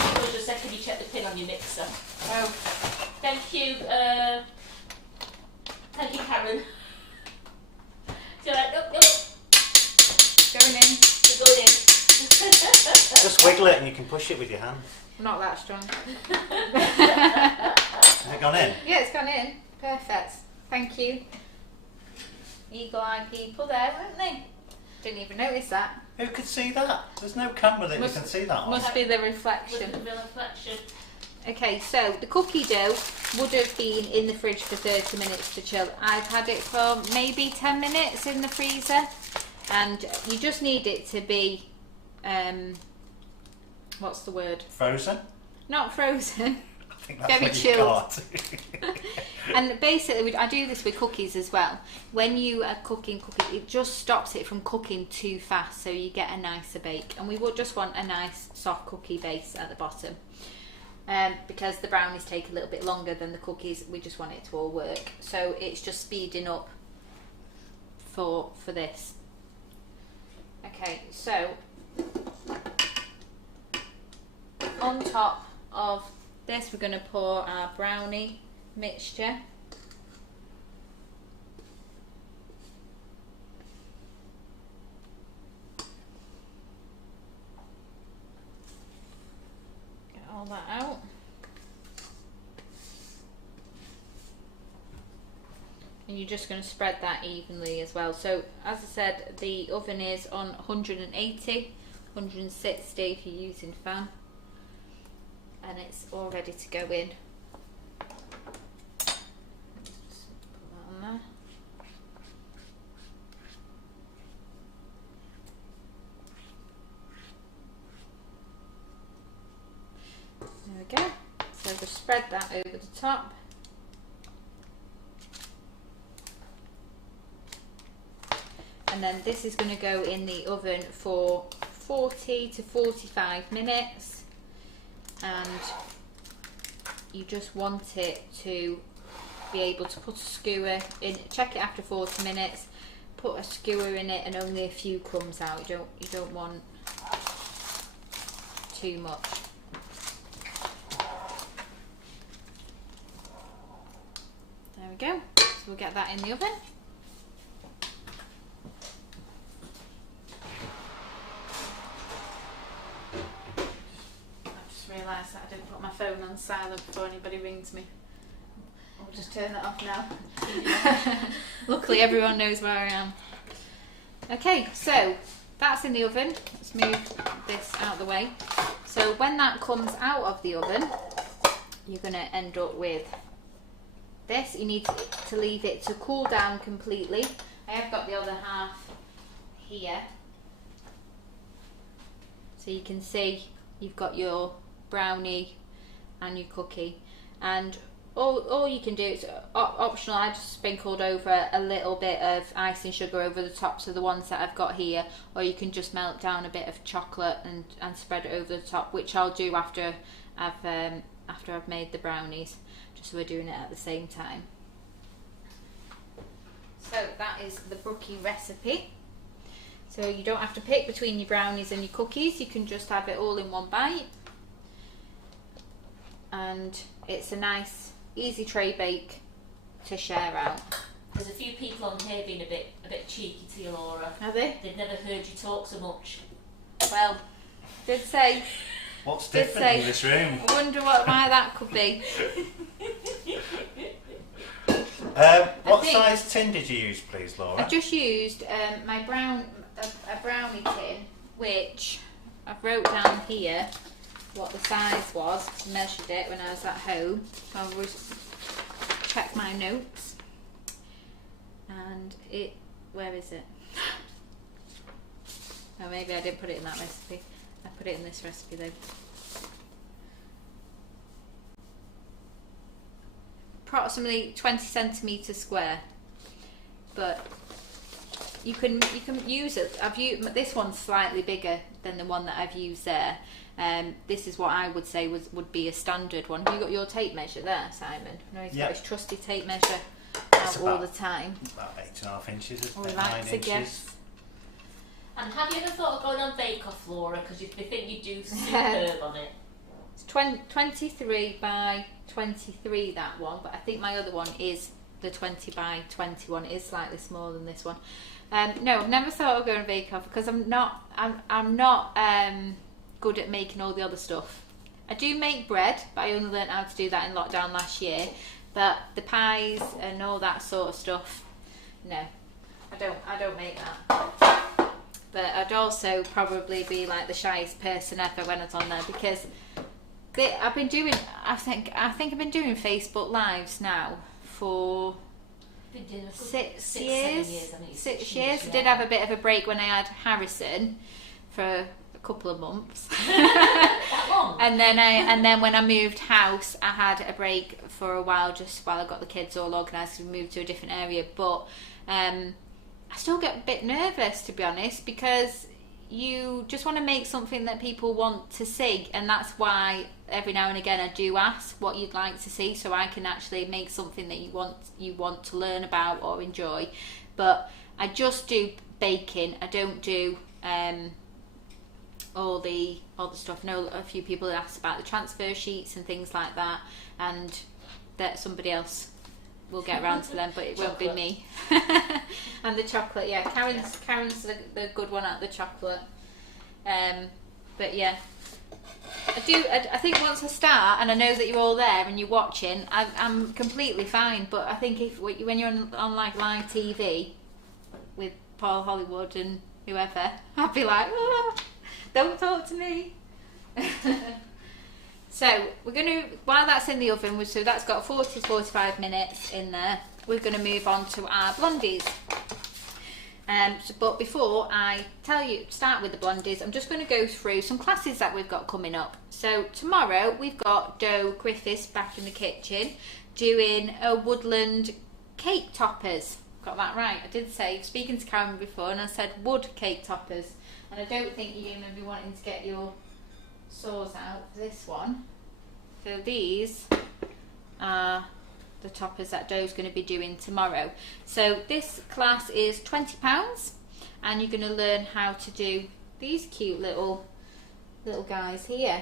Hold on a second, you check the pin on your mixer. Oh. Thank you, Karen. So nope. Going in. You're going in. Just wiggle it and you can push it with your hand. I'm not that strong. Has it gone in? Yeah, it's gone in. Perfect. Thank you. Eagle-eyed people there, weren't they? Didn't even notice that. Who could see that? There's no camera that you can see that on. Must be the reflection. The reflection. Okay, so the cookie dough would have been in the fridge for 30 minutes to chill. I've had it for maybe 10 minutes in the freezer, and you just need it to be, what's the word? Frozen? Not frozen. I think that's Very what chilled. you got. And basically, I do this with cookies as well. When you are cooking cookies, it just stops it from cooking too fast, so you get a nicer bake. And we would just want a nice soft cookie base at the bottom. Because the brownies take a little bit longer than the cookies, we just want it to all work. So it's just speeding up for this. Okay, so on top of this, we're going to pour our brownie mixture. Get all that out. And you're just going to spread that evenly as well. So as I said, the oven is on 180, 160 if you're using fan. And it's all ready to go in. Just put that on there. There we go. So just spread that over the top. And then this is going to go in the oven for 40 to 45 minutes. And you just want it to be able to put a skewer in, check it after 40 minutes, put a skewer in it and only a few crumbs out. You don't want too much. There we go. So we'll get that in the oven. Realised that I didn't put my phone on silent before anybody rings me. I'll just turn that off now. Luckily everyone knows where I am. Okay, so that's in the oven. Let's move this out of the way. So when that comes out of the oven, you're going to end up with this. You need to leave it to cool down completely. I have got the other half here. So you can see you've got your brownie and your cookie, and all you can do is optional. I just sprinkled over a little bit of icing sugar over the tops of the ones that I've got here, or you can just melt down a bit of chocolate and spread it over the top, which I'll do after I've made the brownies, just so we're doing it at the same time. So that is the Brookie recipe. So you don't have to pick between your brownies and your cookies, you can just have it all in one bite. And it's a nice, easy tray bake to share out. There's a few people on here being a bit cheeky to you, Laura. Are they? They've never heard you talk so much. Well, did say. What's different in this room? I wonder why that could be. What size tin did you use, please, Laura? I've just used a brownie tin, which I've wrote down here what the size was. Measured it when I was at home. I'll check my notes. And where is it? Oh, maybe I didn't put it in that recipe. I put it in this recipe though. Approximately 20 centimetres square, but you can use it. This one's slightly bigger than the one that I've used there. This is what I would say would be a standard one. Have you got your tape measure there, Simon? No, he's got his trusty tape measure out all the time. About 8.5 inches, isn't We it? like 9 to inches. guess. And have you ever thought of going on Bake Off, Laura? Because they think you do superb on it. It's 23 by 23, that one, but I think my other one is the 20 by 20 one. It is slightly smaller than this one. No, I've never thought of going to Bake Off because I'm not good at making all the other stuff. I do make bread, but I only learned how to do that in lockdown last year. But the pies and all that sort of stuff, no, I don't make that. But I'd also probably be like the shyest person ever when I was on there, because I've been doing. I think I've been doing Facebook Lives now for Been doing a good 6 7 years. years, I think. 6 years. Yeah. I did have a bit of a break when I had Harrison for a couple of months. That long? And then when I moved house, I had a break for a while, just while I got the kids all organised. We moved to a different area, but I still get a bit nervous, to be honest, because you just want to make something that people want to see, and that's why every now and again I do ask what you'd like to see, so I can actually make something that you want to learn about or enjoy. But I just do baking. I don't do all the stuff. I know a few people asked about the transfer sheets and things like that, and that somebody else will get around to them, but it won't be me. And the chocolate, yeah, Karen's the good one at the chocolate. But yeah, I think once I start and I know that you're all there and you're watching, I'm completely fine. But I think when you're on like live TV with Paul Hollywood and whoever, I'd be like, oh, don't talk to me. So we're going to, while that's in the oven, so that's got 40 to 45 minutes in there, we're going to move on to our blondies. But before I start with the blondies, I'm just going to go through some classes that we've got coming up. So tomorrow we've got Doe Griffiths back in the kitchen doing a woodland cake toppers. Got that right. I did say, speaking to Karen before, and I said wood cake toppers. And I don't think you're going to be wanting to get your saws out for this one. So these are the toppers that Doe's going to be doing tomorrow. So this class is £20, and you're going to learn how to do these cute little guys here,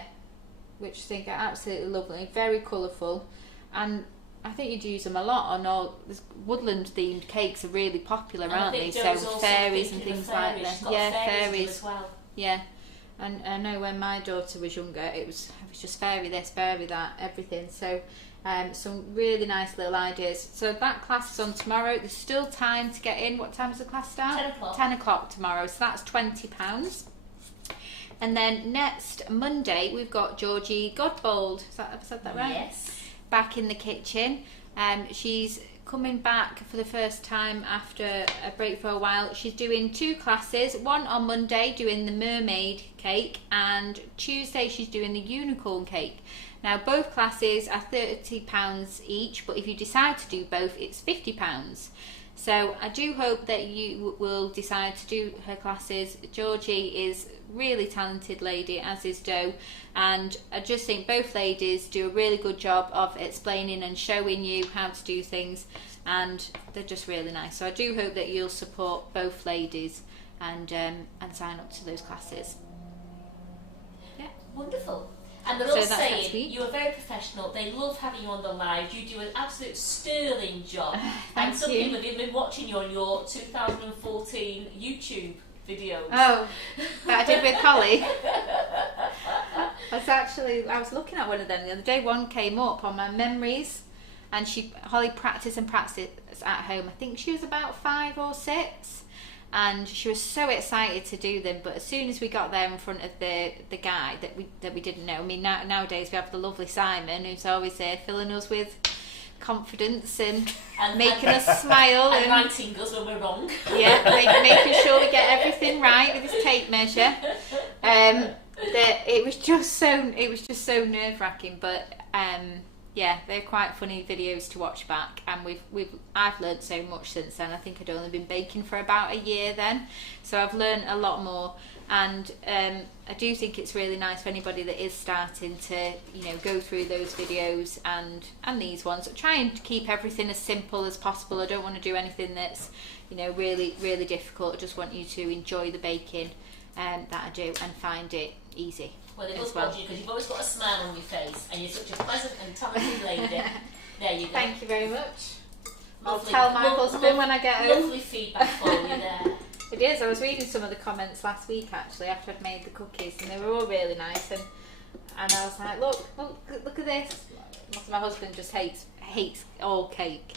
which I think are absolutely lovely, very colourful, and I think you'd use them a lot on all this woodland themed cakes are really popular, aren't they? So fairies and things like that. Yeah, fairies as well. Yeah. And I know when my daughter was younger, it was just fairy this, fairy that, everything. So some really nice little ideas. So that class is on tomorrow. There's still time to get in. What time does the class start? 10 o'clock. 10 o'clock tomorrow. So that's £20. And then next Monday, we've got Georgie Godbold. Have I said that right? Yes. Back in the kitchen. She's coming back for the first time after a break for a while. She's doing 2 classes, one on Monday doing the mermaid cake, and Tuesday she's doing the unicorn cake. Now both classes are £30 each, but if you decide to do both, it's £50. So I do hope that you will decide to do her classes. Georgie is a really talented lady, as is Doe, and I just think both ladies do a really good job of explaining and showing you how to do things, and they're just really nice. So I do hope that you'll support both ladies and sign up to those classes. Yeah. Wonderful. And they're all So that's next saying week. you are very professional. They love having you on the live. You do an absolute sterling job. Thank and some you. people have even been watching you on your 2014 YouTube videos. Oh, that I did with Holly. I was looking at one of them the other day. One came up on my memories, and Holly practiced at home. I think she was about 5 or 6, and she was so excited to do them. But as soon as we got there in front of the guy that we didn't know, I mean, nowadays we have the lovely Simon, who's always there filling us with confidence and making us smile and writing us when we're wrong. Yeah, making sure we get everything right with his tape measure. It was just so nerve-wracking, but yeah, they're quite funny videos to watch back, and I've learned so much since then. I think I'd only been baking for about a year then, so I've learned a lot more. And I do think it's really nice for anybody that is starting to, go through those videos and these ones. Try and keep everything as simple as possible. I don't want to do anything that's, really, really difficult. I just want you to enjoy the baking that I do and find it easy. Well, they must watch you because you've always got a smile on your face and you're such a pleasant and talented lady. There you go. Thank you very much. Lovely. I'll tell my husband when I get home. Lovely feedback for you there. It is. I was reading some of the comments last week actually after I'd made the cookies, and they were all really nice. And I was like, look at this. My husband just hates all cake,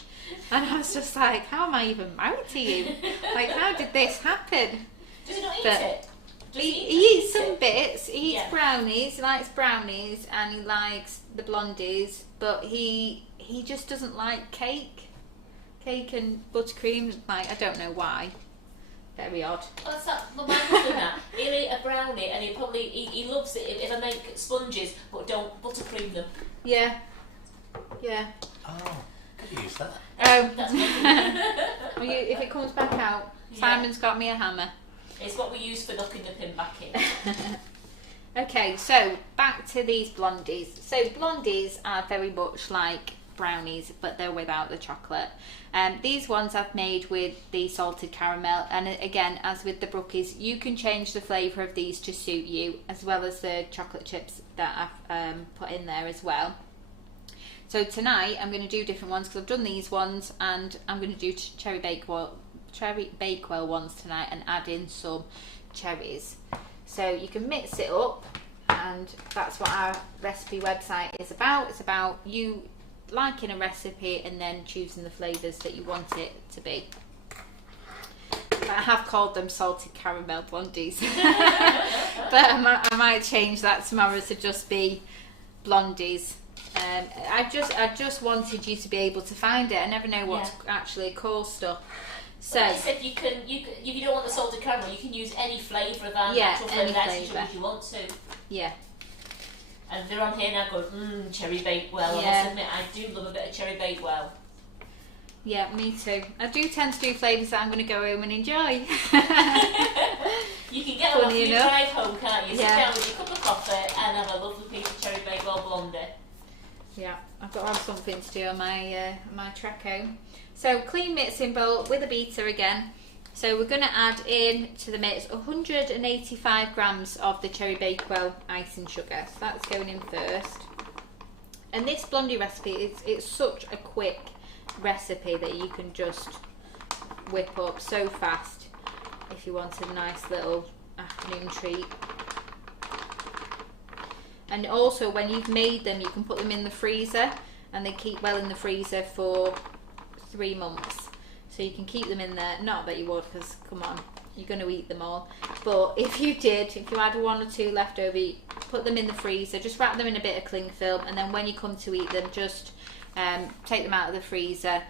and I was just like, how am I even married to you? Like, how did this happen? Does he not eat But it? He eats some bits. He eats brownies. He likes brownies and he likes the Blondies, but he just doesn't like cake. Cake and buttercream. Like, I don't know why. Very odd. What's that? Well, my husband that. He'll eat a brownie and he loves it if I make sponges, but don't buttercream them. Yeah. Yeah. Oh, could use that. That's Well, if it comes back out, Simon's got me a hammer. It's what we use for knocking the pin back in. Okay, so back to these Blondies. So Blondies are very much like brownies, but they're without the chocolate. These ones I've made with the salted caramel, and again, as with the Brookies, you can change the flavour of these to suit you, as well as the chocolate chips that I've put in there as well. So tonight I'm going to do different ones because I've done these ones, and I'm going to do cherry bakewell ones tonight and add in some cherries. So you can mix it up, and that's what our recipe website is about. It's about you liking a recipe and then choosing the flavours that you want it to be. I have called them salted caramel Blondies, but I might change that tomorrow to just be Blondies. I just wanted you to be able to find it. I never know what to actually call stuff. So well, I said if you don't want the salted caramel, you can use any flavour of that natural flavour if you want to. Yeah. And they're on here now going, cherry bakewell. I must admit, I do love a bit of cherry bakewell. Yeah, me too. I do tend to do flavours that I'm going to go home and enjoy. You can get them off your drive home, can't you? Sit down with your cup of coffee and have a lovely piece of cherry bakewell blondie. Yeah, I've got to have something to do on my trek home. So clean mixing bowl with a beater again. So we're going to add in to the mix 185 grams of the cherry bakewell icing sugar. So that's going in first. And this Blondie recipe, it's such a quick recipe that you can just whip up so fast if you want a nice little afternoon treat. And also when you've made them, you can put them in the freezer, and they keep well in the freezer for 3 months. So you can keep them in there. Not that you would, because come on, you're going to eat them all. But if you had 1 or 2 left over, put them in the freezer, just wrap them in a bit of cling film, and then when you come to eat them, just take them out of the freezer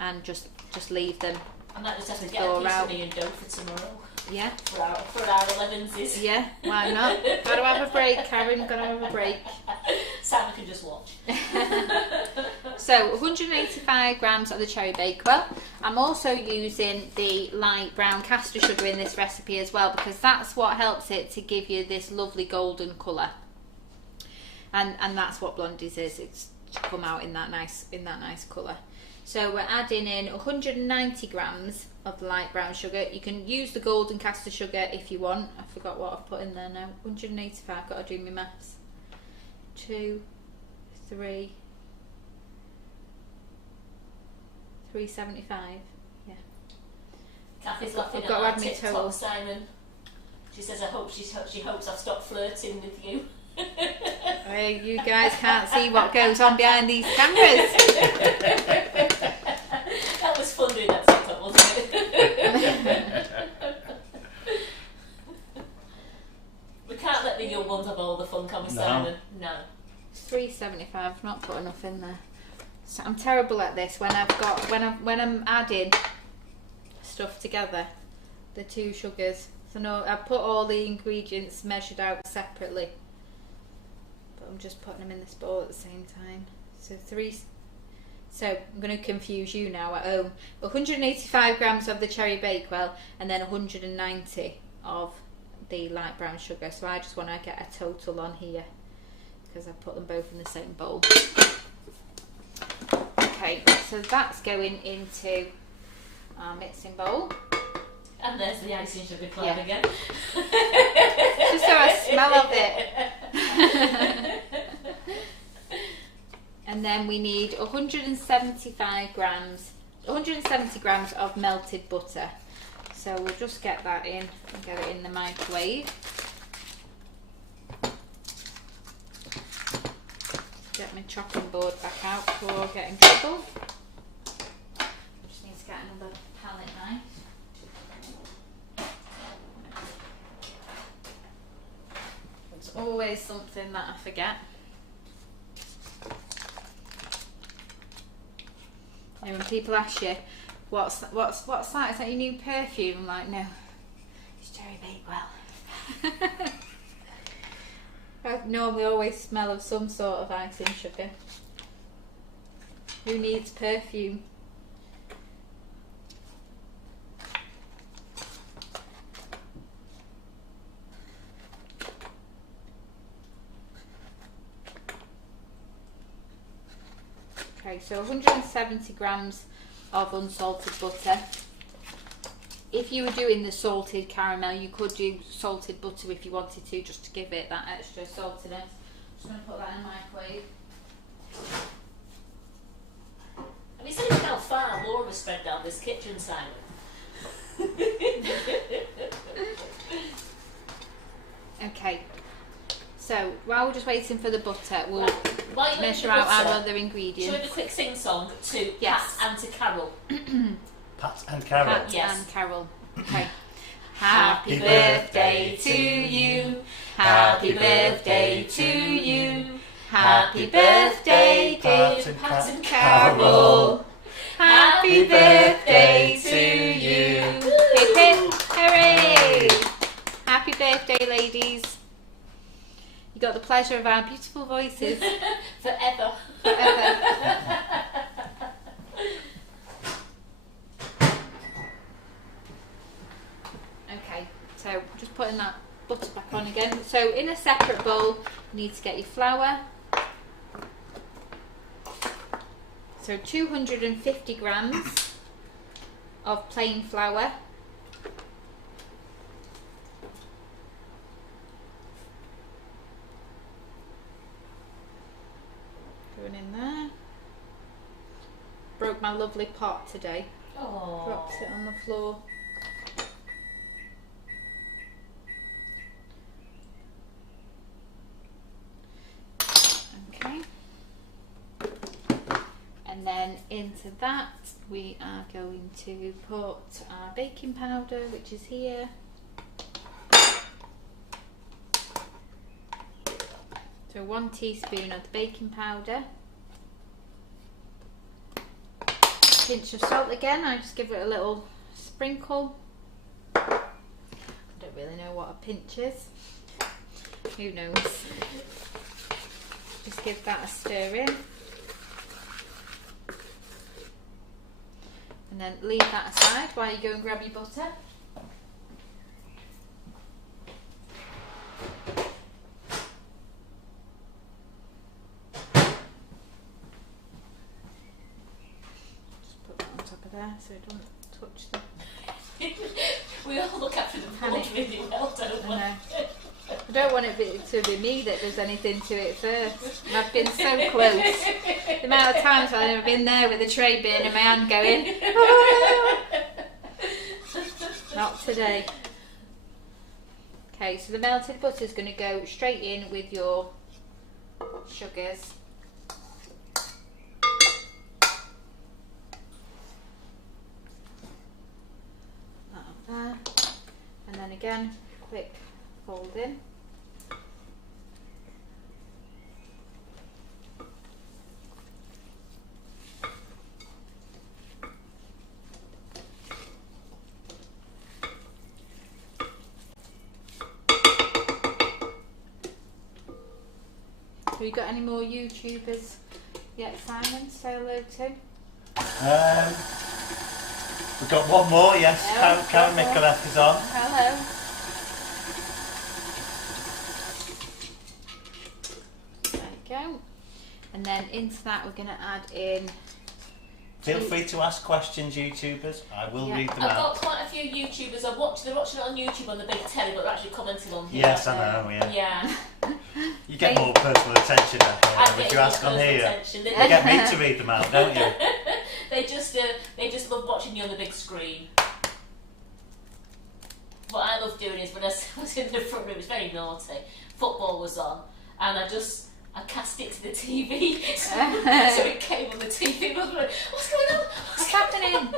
and just leave them. I might just have to get a piece of me and dough for tomorrow. Yeah. For our 11s. Yeah, why not? Got to have a break, Karen. Got to have a break. Sam can just watch. So 185 grams of the cherry bakewell. I'm also using the light brown caster sugar in this recipe as well, because that's what helps it to give you this lovely golden colour. And that's what Blondies is. It's come out in that nice colour. So we're adding in 190 grams of the light brown sugar. You can use the golden caster sugar if you want. I forgot what I've put in there now. 185, got to do my maths. 2, 3, 375. Yeah. Kathy's laughing at our TikTok, Simon. She says, she hopes I've stopped flirting with you. Hey, you guys can't see what goes on behind these cameras. That was fun doing that TikTok, wasn't it? We can't let the young ones have all the fun, can we, Simon? No. 375. I've not put enough in there. So I'm terrible at this when I'm adding stuff together, the 2 sugars. So no, I put all the ingredients measured out separately, but I'm just putting them in this bowl at the same time. So I'm going to confuse you now at home. 185 grams of the cherry bakewell, and then 190 of the light brown sugar. So I just want to get a total on here because I put them both in the same bowl. Okay, so that's going into our mixing bowl. And there's the icing sugar cloud again. Just so I smell of it. And then we need 170 grams of melted butter. So we'll just get that in and get it in the microwave. Get my chopping board back out before I get in trouble. Just need to get another palette knife. something that I forget. And when people ask you, what's that? Is that your new perfume? I'm like, no, it's Cherry Bakewell. I normally always smell of some sort of icing sugar. Who needs perfume? Okay, so 170 grams of unsalted butter. If you were doing the salted caramel, you could do salted butter if you wanted to, just to give it that extra saltiness. Just going to put that in the microwave. Have you seen how far Laura spread down this kitchen, Simon? Okay, so while we're just waiting for the butter, we'll Right. measure out our other ingredients. Shall we have a quick sing song to Yes. Pat and to Carol? Pat and Carol. Pat Yes. and Carol. Okay. Happy birthday to you. Happy birthday to you. Happy birthday, dear Pat and Carol. Happy birthday to you. Hip hip, hooray! Happy birthday, ladies. You got the pleasure of our beautiful voices Forever. forever. Okay, so just putting that butter back on again. So in a separate bowl, you need to get your flour. So 250 grams of plain flour. Going in there. Broke my lovely pot today. Oh. Dropped it on the floor. Okay. And then into that we are going to put our baking powder, which is here. So 1 teaspoon of the baking powder. Pinch of salt again, I just give it a little sprinkle. I don't really know what a pinch is. Who knows? Just give that a stir in. And then leave that aside while you go and grab your butter. There, so it doesn't touch them. We all look after the board really well, don't we? I don't want it to be me that does anything to it first. And I've been so close. The amount of times I've been there with a tray bin in my hand going, "Ah!" Not today. Okay, so the melted butter is going to go straight in with your sugars. There. And then again, quick fold in. Have you got any more YouTubers yet, Simon? Say hello to? We've got one more, yes. Yeah, Karen Micallef is on. Hello. There you go. And then into that we're going to add in... Feel free to ask questions, YouTubers. I will read them I've out. got quite a few YouTubers. They're watching it on YouTube on the big telly, but they're actually commenting on here. Yes, I know, yeah. Yeah. You get more personal attention if you ask on here. Attention. You get me to read them out, don't you? They just love watching you on the big screen. What I love doing is when I was in the front room, it was very naughty. Football was on, and I cast it to the TV, so it came on the TV. I was like, "What's going on? What's happening?"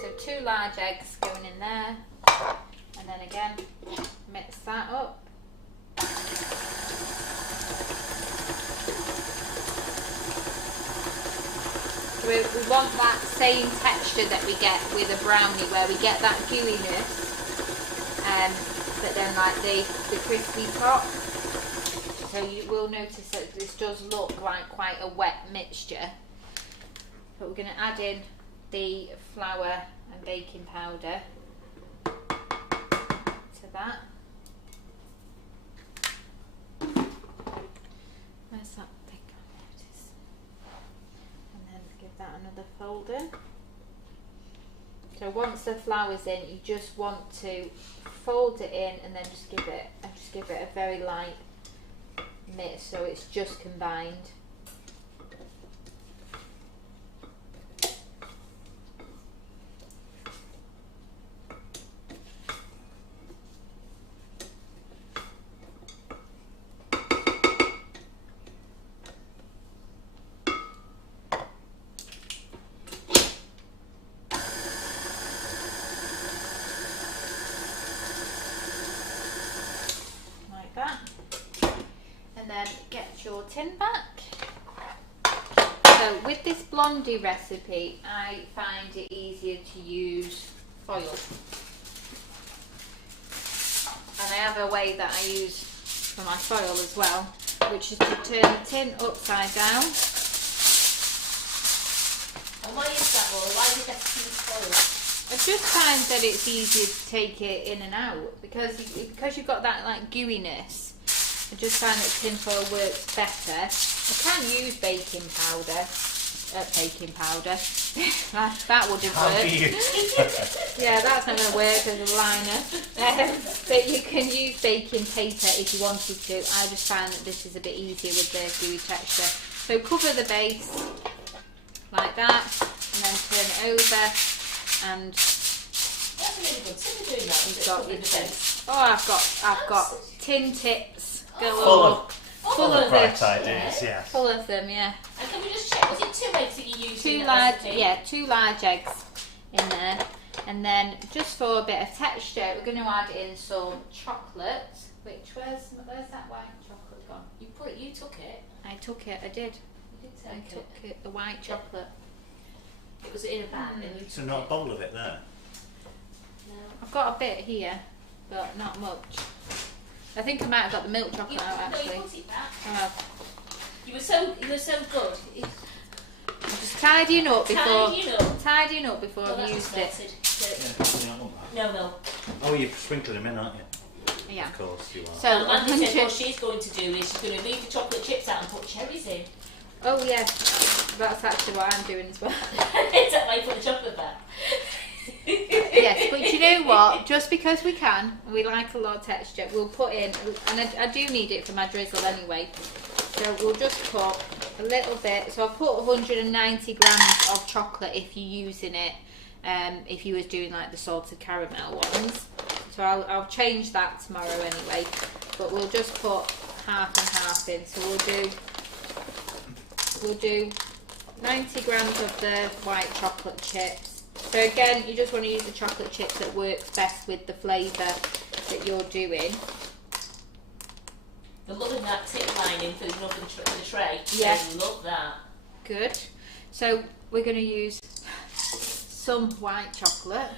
So 2 large eggs going in there, and then again mix that up. We want that same texture that we get with a brownie, where we get that gooiness, but then like the crispy top. So you will notice that this does look like quite a wet mixture. But we're going to add in the flour and baking powder to that. Where's that thing? There it is. And then give that another fold in. So once the flour's in, you just want to fold it in and then just give it a very light mix so it's just combined. Like that. And then get your tin back. So with this blondie recipe, I find it easier to use foil. And I have a way that I use for my foil as well, which is to turn the tin upside down. And why is that, Laura? Why is it better to use foil? I just find that it's easier to take it in and out because you've got that like gooiness. I just find that tin foil works better. I can use baking powder. That wouldn't work. Yeah, that's not going to work as a liner. But you can use baking paper if you wanted to. I just find that this is a bit easier with the gooey texture. So cover the base like that, and then turn it over, and That's a really good tip of doing that. you've got your tin. Oh, I've got tin tips Full full of of bright it. ideas, yes. Full of them, yeah. And can we just check, was it 2 eggs that you used in Two that large, recipe? yeah, 2 large eggs in there, and then just for a bit of texture, we're going to add in some chocolate. Where's that white chocolate gone? You took it. I took it. I did. You did I take took it. it. The white chocolate. It was in a bag and you So took not a it. bowl of it there. No. I've got a bit here, but not much. I think I might have got the milk You, chocolate out no, actually. you put it back. I have. You were so good. I'm just tidying up before. Tidying up before Oh, I've that's used it. melted. Yeah, you don't want that. No. Oh, you're sprinkling them in, aren't you? Yeah. Of course you are. So Amanda said 100. what she's going to do is she's going to leave the chocolate chips out and put cherries in. Oh yeah, that's actually what I'm doing as well. Is that why you put the chocolate back? Yes, but you know what? Just because we can, and we like a lot of texture, we'll put in, and I do need it for my drizzle anyway, so we'll just put a little bit. So I'll put 190 grams of chocolate if you're using it, if you was doing like the salted caramel ones. So I'll change that tomorrow anyway, but we'll just put half and half in. So we'll do 90 grams of the white chocolate chips. So again, you just want to use the chocolate chips that works best with the flavour that you're doing. I'm loving that tip lining for the tray. Yeah. I love that. Good. So we're going to use some white chocolate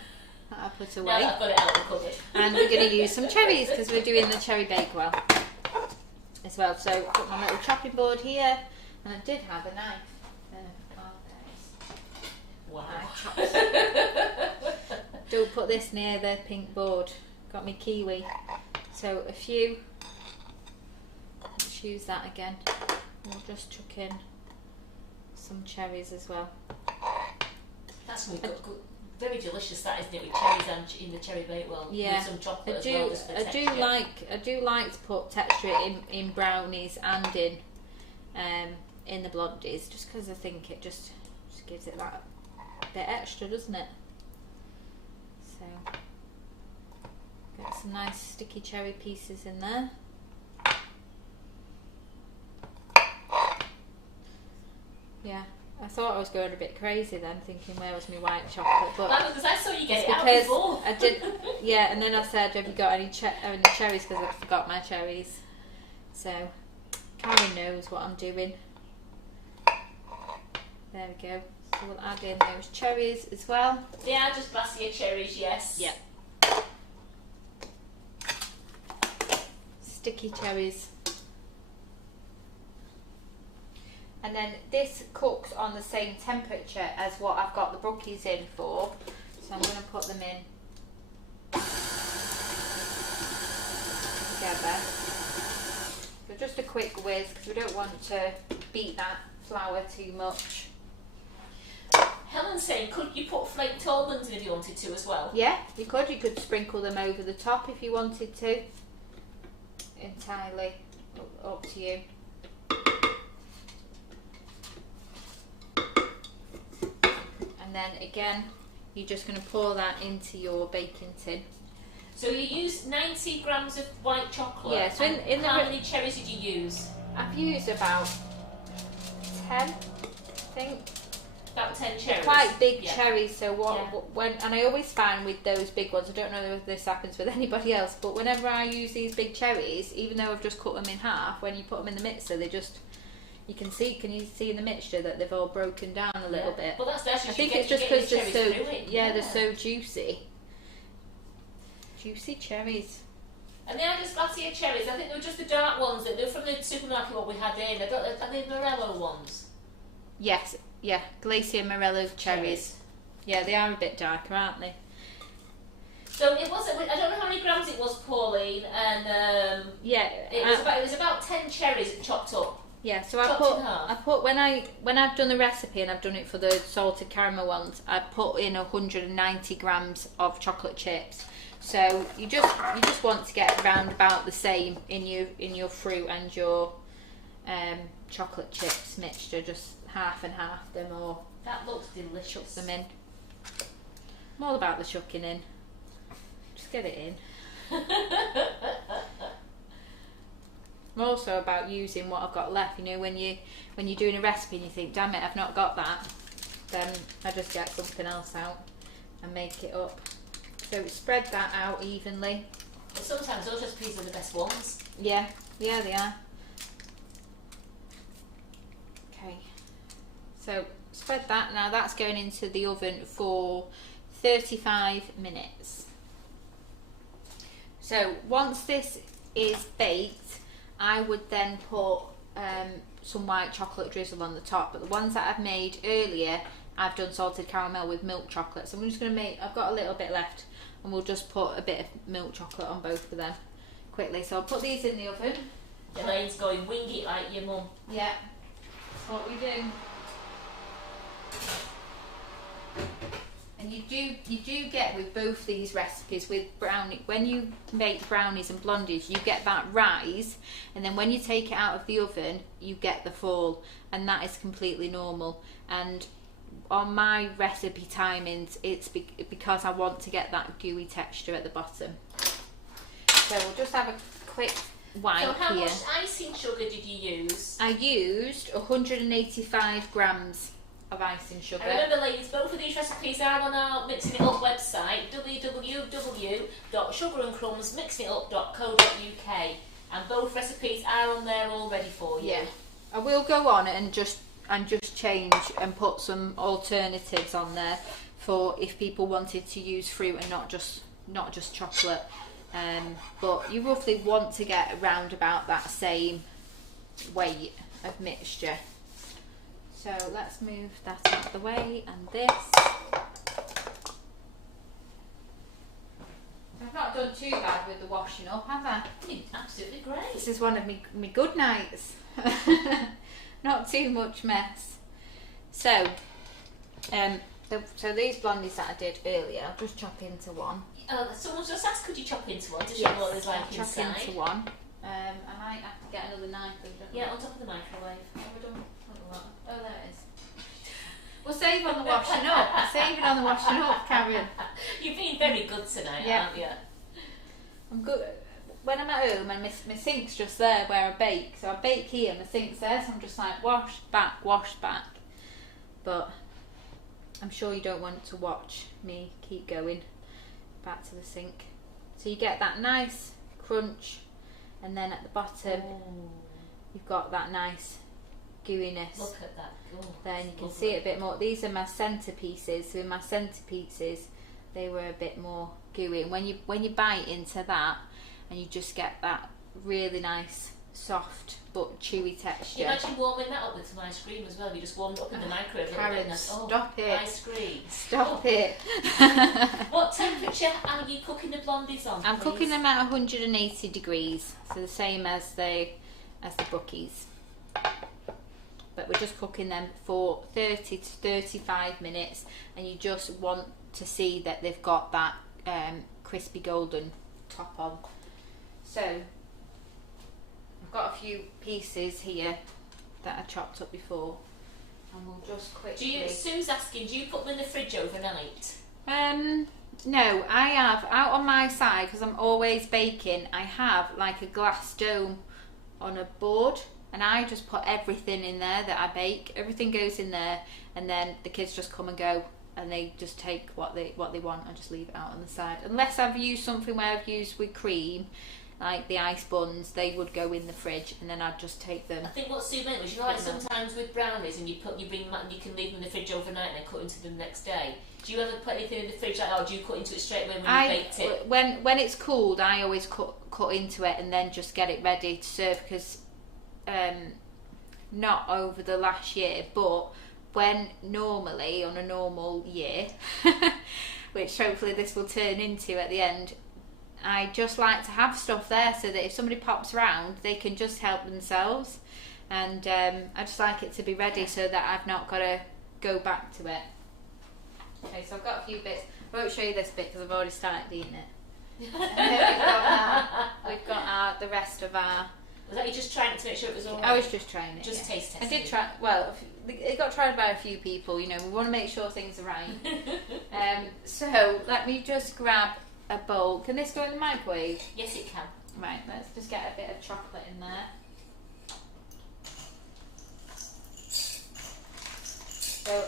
that I put Now away. that I've got it out of the cupboard. And we're going to use some cherries because we're doing the cherry bakewell as well. So put my little chopping board here, and I did have a knife. Wow. Don't put this near the pink board. Got me kiwi. So a few. Let's use that again. We'll just chuck in some cherries as well. That's good. Very delicious, that, isn't it? With cherries and in the cherry bakewell. Yeah. With some chocolate I as well. Just for do texture. like to put texture in brownies and in the blondies, just because I think it just gives it that bit extra, doesn't it? So get some nice sticky cherry pieces in there. Yeah, I thought I was going a bit crazy then, thinking where was my white chocolate, but because I saw you get it out because before. I did, yeah. And then I said, "Have you got any cherries?" Because I forgot my cherries. So Karen knows what I'm doing. There we go. So we'll add in those cherries as well. They are just glacier cherries, yes. Yep. Sticky cherries. And then this cooks on the same temperature as what I've got the Brookies in for. So I'm going to put them in together. So just a quick whiz, because we don't want to beat that flour too much. Helen's saying, could you put flaked almonds in if you wanted to as well? Yeah, you could. You could sprinkle them over the top if you wanted to. Entirely up to you. And then again, you're just going to pour that into your baking tin. So you used 90 grams of white chocolate. Yeah, so in how many cherries did you use? I've used about 10, I think. About 10 cherries. Quite big yeah. cherries. So and I always find with those big ones, I don't know if this happens with anybody else, but whenever I use these big cherries, even though I've just cut them in half, when you put them in the mixer, they just, you can see in the mixture that they've all broken down a little bit. Well, that's I think it's just because they're so, they're so juicy. Juicy cherries. And they are just glacier cherries. I think they were just the dark ones. They were from the supermarket what we had in. Are they Morello ones? Yes, yeah, Glacier Morello cherries. Yeah, they are a bit darker, aren't they? So it was. I don't know how many grams it was, Pauline, and yeah, it was about 10 cherries chopped up. Yeah, so I put when I've done the recipe and I've done it for the salted caramel ones, I put in 190 grams of chocolate chips. So you just want to get around about the same in your fruit and your chocolate chips mixture, just half and half them, or that looks delicious. Chuck them in. I'm all about the chucking in. Just get it in. I'm also about using what I've got left. You know, when you're doing a recipe and you think, damn it, I've not got that, then I just get something else out and make it up. So spread that out evenly. But sometimes those recipes are the best ones. Yeah, yeah, they are. Okay, so spread that. Now that's going into the oven for 35 minutes. So once this is baked, I would then put some white chocolate drizzle on the top, but the ones that I've made earlier, I've done salted caramel with milk chocolate. So I'm just going to I've got a little bit left, and we'll just put a bit of milk chocolate on both of them quickly. So I'll put these in the oven. Elaine's going wing it like your mum. Yeah, that's what we do. And you do get with both these recipes with brownie, when you make brownies and blondies, you get that rise, and then when you take it out of the oven, you get the fall, and that is completely normal. And on my recipe timings, it's because I want to get that gooey texture at the bottom. So we'll just have a quick wipe here. So how much icing sugar did you use? I used 185 grams of icing sugar. And remember, ladies, both of these recipes are on our Mixing It Up website, www.sugarandcrumbsmixingitup.co.uk, and both recipes are on there all ready for you. Yeah, I will go on and just change and put some alternatives on there for if people wanted to use fruit and not just chocolate. But you roughly want to get around about that same weight of mixture. So let's move that out of the way, and this. I've not done too bad with the washing up, have I? Absolutely great. This is one of me good nights. Not too much mess. So, so these blondies that I did earlier, I'll just chop into one. Someone just asked, could you chop into one to show Yes, what there's like chop inside? into one. I might have to get another knife. Yeah, on top of the microwave. Oh, there it is. We'll save on the washing up. Save it on the washing up, Karen. You've been very good tonight, Yeah. aren't you? I'm good. When I'm at home and my sink's just there where I bake, so I bake here, my sink's there, so I'm just like wash back, but I'm sure you don't want to watch me keep going back to the sink. So you get that nice crunch, and then at the bottom you've got that nice gooiness. Look at that. Oh, then you can see it a bit more. These are my centre pieces. So in my centre pieces, they were a bit more gooey. And when you bite into that, and you just get that really nice, soft but chewy texture. Can you imagine warming that up with some ice cream as well? You just warmed it up in the microwave. Karen, stop it. Ice cream. Stop it. What temperature are you cooking the blondies on? I'm cooking them at 180 degrees, so the same as the Brookies. But we're just cooking them for 30 to 35 minutes, and you just want to see that they've got that crispy golden top on. So I've got a few pieces here that I chopped up before, and we'll just quickly... Sue's asking, do you put them in the fridge overnight? No, I have out on my side, because I'm always baking, I have like a glass dome on a board, and I just put everything in there that I bake. Everything goes in there, and then the kids just come and go, and they just take what they want and just leave it out on the side. Unless I've used something where I've used with cream, like the ice buns, they would go in the fridge, and then I'd just take them. I think what Sue meant was, you know, like sometimes with brownies, and you bring them out and you can leave them in the fridge overnight and then cut into them the next day. Do you ever put anything in the fridge like that, or do you cut into it straight away when you baked it? When it's cooled, I always cut into it and then just get it ready to serve, because not over the last year, but when normally on a normal year, which hopefully this will turn into at the end, I just like to have stuff there so that if somebody pops around, they can just help themselves, and I just like it to be ready so that I've not got to go back to it. Okay, so I've got a few bits. I won't show you this bit because I've already started eating it. We've got the rest of our... Was that you just trying to make sure it was all right? I was just trying it. Just taste testing. I did try. Well, it got tried by a few people. You know, we want to make sure things are right. So let me just grab a bowl. Can this go in the microwave? Yes, it can. Right. Let's just get a bit of chocolate in there. So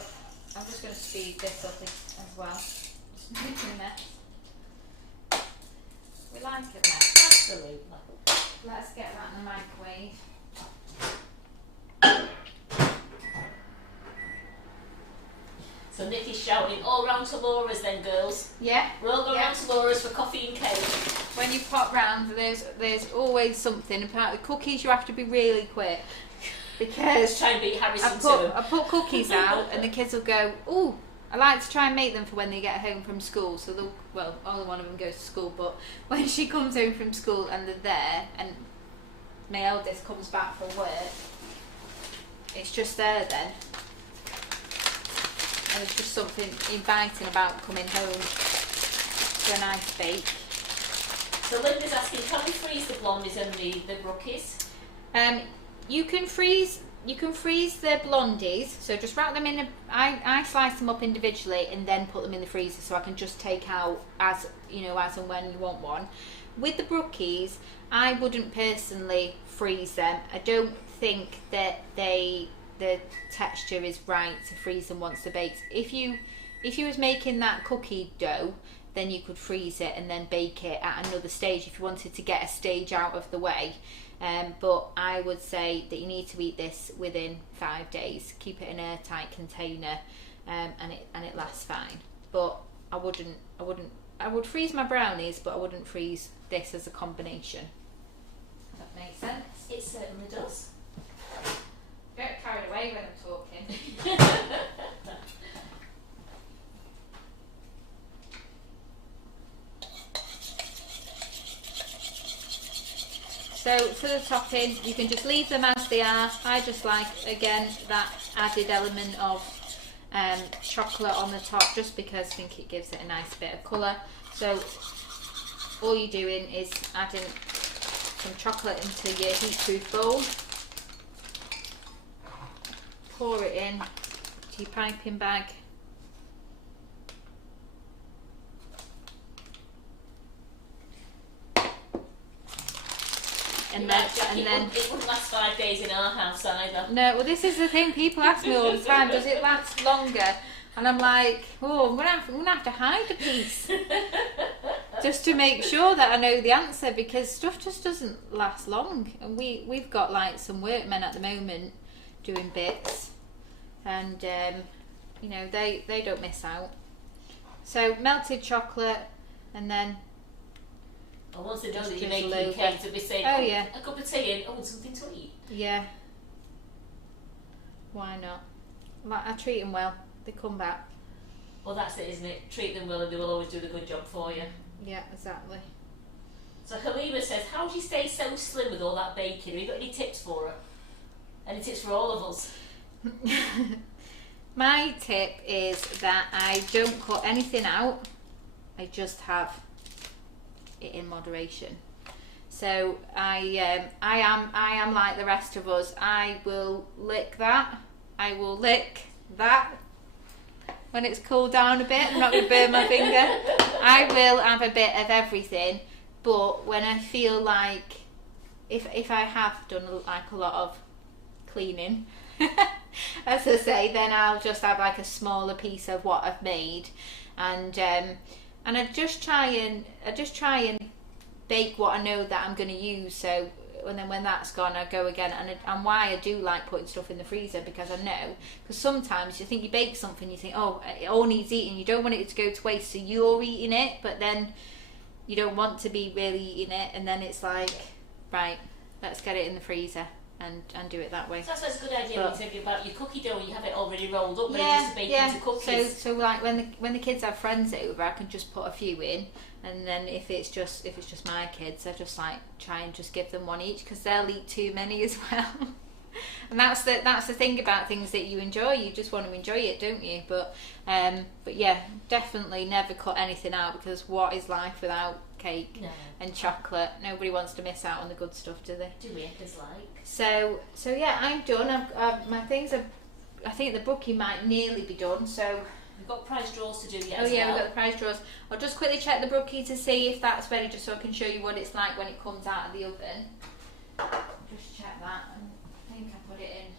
I'm just going to speed this up as well. Just making a mess. We like it, mess. Absolutely. Let's get that in the microwave. So Nikki's shouting, all round to Laura's then, girls. Yeah. We're all going round to Laura's for coffee and cake. When you pop round, there's always something. Apart the cookies, you have to be really quick, because try and beat Harrison to them. I put cookies out, and the kids will go, ooh. I like to try and make them for when they get home from school. So only one of them goes to school, but when she comes home from school and they're there, and my eldest comes back from work, it's just there then. And it's just something inviting about coming home to a nice bake. So Linda's asking, can we freeze the blondies and the Brookies? You can freeze the blondies, so just wrap them in I slice them up individually and then put them in the freezer, so I can just take out as and when you want one. With the Brookies, I wouldn't personally freeze them. I don't think that the texture is right to freeze them once they're baked. If you was making that cookie dough, then you could freeze it and then bake it at another stage if you wanted to get a stage out of the way. But I would say that you need to eat this within 5 days. Keep it in an airtight container, and it lasts fine. But I would freeze my brownies, but I wouldn't freeze this as a combination. Does that make sense? It certainly does. Don't get carried away when I'm talking. So for the topping, you can just leave them as they are. I just like, again, that added element of chocolate on the top, just because I think it gives it a nice bit of colour. So all you're doing is adding some chocolate into your heat-proof bowl. Pour it in to your piping bag. And Right, Jackie, then it wouldn't last 5 days in our house either. no, well this is the thing, people ask me all the time, does it last longer? And I'm like, oh, I'm gonna have to hide a piece just to make sure that I know the answer, because stuff just doesn't last long. And we've got like some workmen at the moment doing bits, and you know, they don't miss out. So melted chocolate, and then And once they know Just that you're drizzle making over. cake, they'll be saying, Oh, yeah. a cup of tea and something to eat. yeah, why not? Like, I treat them well, they come back. Well, that's it, isn't it? Treat them well and they will always do the good job for you. Yeah, exactly. So Halima says, how do you stay so slim with all that baking? Have you got any tips for her? Any tips for all of us? My tip is that I don't cut anything out. I just have it in moderation. So I am like the rest of us. I will lick that. I will lick that when it's cooled down a bit. I'm not going to burn my finger. I will have a bit of everything. But when I feel like, if I have done like a lot of cleaning, as I say, then I'll just have like a smaller piece of what I've made, and I just try and bake what I know that I'm going to use. So and then when that's gone, I go again. And why I do like putting stuff in the freezer, because I know, because sometimes you think you bake something, you think, oh, it all needs eating, you don't want it to go to waste, so you're eating it, but then you don't want to be really eating it, and then it's like, right, let's get it in the freezer and do it that way. So that's why it's a good idea when you think about your cookie dough, you have it already rolled up, ready Yeah, just to bake yeah. into cookies. So like when the kids have friends over, I can just put a few in, and then if it's just my kids, I just like try and just give them one each, because they'll eat too many as well. And that's the thing about things that you enjoy. You just want to enjoy it, don't you? But yeah, definitely never cut anything out, because what is life without cake and chocolate? Nobody wants to miss out on the good stuff, do they? Do we? Dislike. So yeah, I'm done. My things are. I think the brookie might nearly be done. So We've got prize draws to do yet. oh as yeah, well. we've got the prize draws. I'll just quickly check the brookie to see if that's ready, just so I can show you what it's like when it comes out of the oven. Just check that. I think I put it in.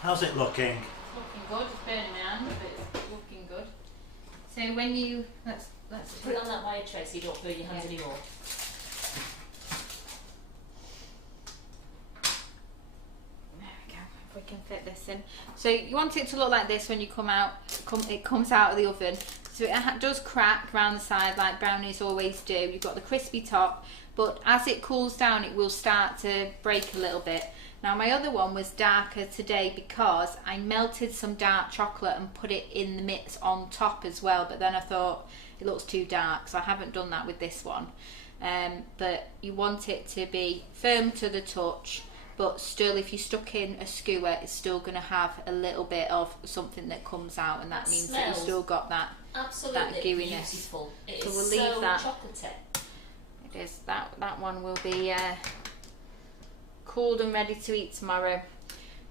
How's it looking? It's looking good. It's burning my hand, but it's looking good. So when you let's Put it on that wire tray so you don't burn your hands anymore. There we go. If we can fit this in. So you want it to look like this when you come out. It comes out of the oven. So it does crack around the side like brownies always do. You've got the crispy top, but as it cools down, it will start to break a little bit. Now my other one was darker today because I melted some dark chocolate and put it in the mix on top as well, but then I thought it looks too dark, so I haven't done that with this one. But you want it to be firm to the touch, but still, if you stuck in a skewer, it's still going to have a little bit of something that comes out, and that means that you've still got that Absolutely gooiness. beautiful. It So is we'll leave so that. chocolatey. It is. That one will be cooled and ready to eat tomorrow.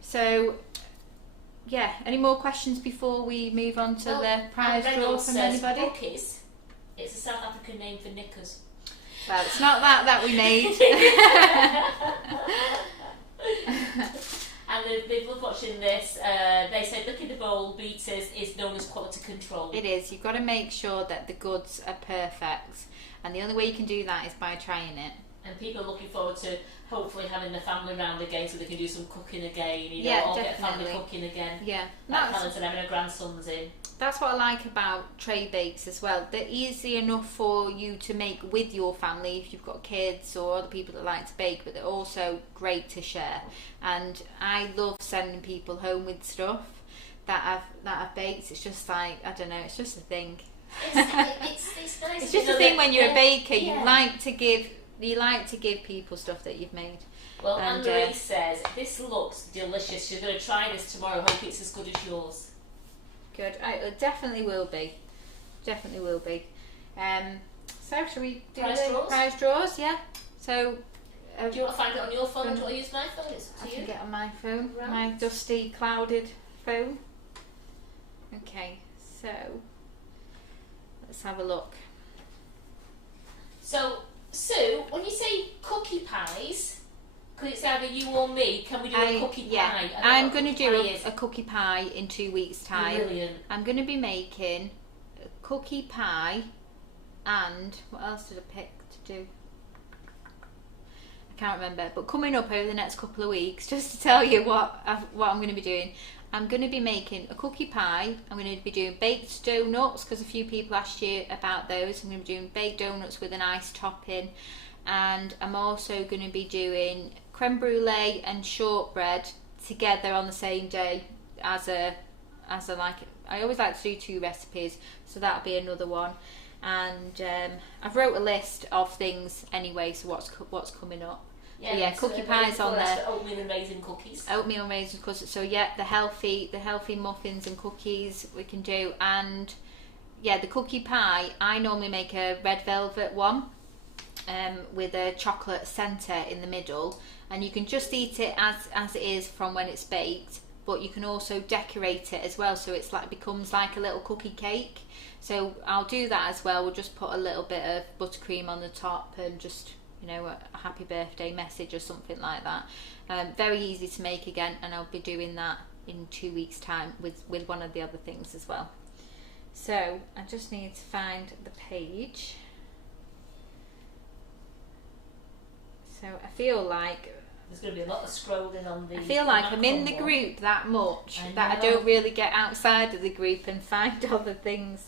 So yeah, any more questions before we move on to the prize draw from anybody? Brookies. It's a South African name for knickers. Well, it's not that we made. And they love watching this. They said, look in the bowl, beaters is known as quality control. It is. You've got to make sure that the goods are perfect, and the only way you can do that is by trying it. And people are looking forward to hopefully having the family round again, so they can do some cooking again, you know, Yeah, or get family definitely. cooking again. Yeah, Like Helen's and having her grandsons in. that's what I like about tray bakes as well. They're easy enough for you to make with your family if you've got kids or other people that like to bake, but they're also great to share. And I love sending people home with stuff that I've baked. It's just like, I don't know, it's just a thing. It's nice. It's just a thing when you're a baker. You like to give people stuff that you've made. Well, And, Anne-Marie says, this looks delicious. She's going to try this tomorrow. Hope it's as good as yours. Good. It definitely will be. Definitely will be. So shall we do Prize the draws? prize draws? Yeah. So Do you want to find it on your phone or do you want to use my phone? It's up I to can you. get on my phone, Right. my dusty, clouded phone. Okay, so let's have a look. So, Sue, when you say cookie pies, because it's either you or me, can we do a cookie pie? I don't know I'm what going to cookie do pie is. a cookie pie in 2 weeks' time. Brilliant. I'm going to be making a cookie pie, and what else did I pick to do? I can't remember, but coming up over the next couple of weeks, just to tell you what I'm going to be doing, I'm going to be making a cookie pie. I'm going to be doing baked donuts because a few people asked you about those. I'm going to be doing baked donuts with an ice topping, and I'm also going to be doing creme brulee and shortbread together on the same day as a like. I always like to do 2 recipes, so that'll be another one. And I've wrote a list of things anyway, so what's coming up. Yeah, so cookie pies on there. For oatmeal and raisin cookies. Oatmeal and raisin cookies. So yeah, the healthy muffins and cookies we can do, and yeah, the cookie pie. I normally make a red velvet one, with a chocolate centre in the middle, and you can just eat it as it is from when it's baked. But you can also decorate it as well, so it's like becomes like a little cookie cake. So I'll do that as well. We'll just put a little bit of buttercream on the top and just, you know, a happy birthday message or something like that. Very easy to make again, and I'll be doing that in 2 weeks' time with one of the other things as well. So I just need to find the page. So I feel like there's going to be a lot of scrolling on the. I feel like I'm in the one. group that much that I know. don't really get outside of the group and find other things.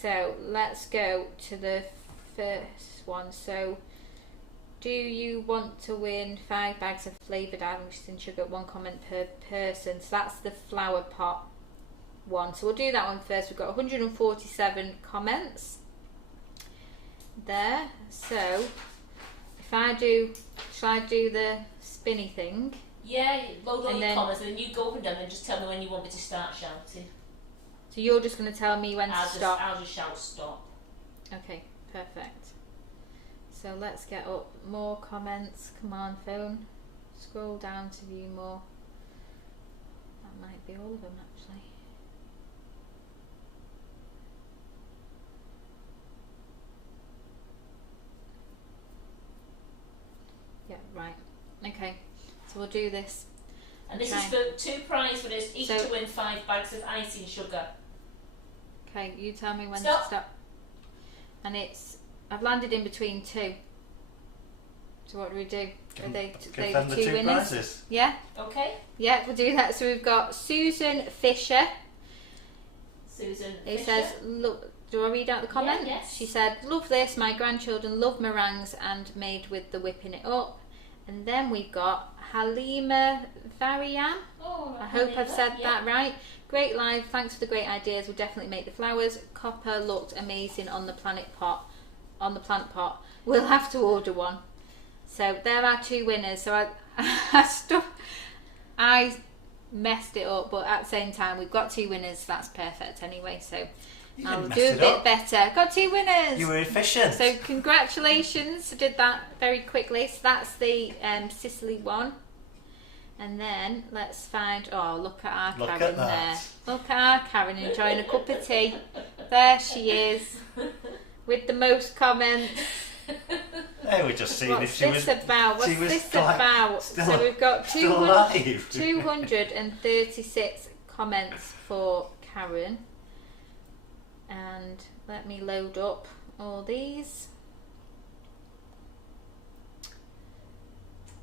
So let's go to the first one. So, do you want to win 5 bags of flavoured icing sugar? 1 comment per person. So that's the flower pot one. So we'll do that one first. We've got 147 comments there. So if I do, shall I do the spinny thing? Yeah, load all And your then- comments and then you go over them and just tell me when you want me to start shouting. So you're just going to tell me when I'll to stop. I'll just shout stop. Okay, perfect. So let's get up more comments. Come on, phone. Scroll down to view more. That might be all of them actually. Yeah, right. Okay, so we'll do this. And this Okay. is for 2 prize winners, each So- to win 5 bags of icing sugar. Okay, you tell me when Stop. to stop. And I've landed in between 2. So what do we do? Give Are they them the 2 winners? prizes. Yeah? Okay, Yeah, we'll do that. So we've got Susan Fisher. Susan. It Fisher. says, look, do I read out the comment? Yeah, yes. She said, love this. My grandchildren love meringues and made with the whipping it up. And then we've got Halima Varian. Oh, I hope I've said yeah. that right. Great live. Thanks for the great ideas. We'll definitely make the flowers. Copper looked amazing on the plant pot. We'll have to order one. So there are 2 winners. So I messed it up, but at the same time we've got 2 winners. That's perfect anyway. So You I'll didn't do mess a it bit up. better. Got 2 winners. You were efficient. So congratulations. I did that very quickly. So that's the Sicily one. And then let's find, oh, look at our Look Karen at that. there. Look at our Karen enjoying a cup of tea. There she is with the most comments. They were just seeing What's if she this was. about? What's she was this like about? still- So we've got still alive. 236 comments for Karen. And let me load up all these.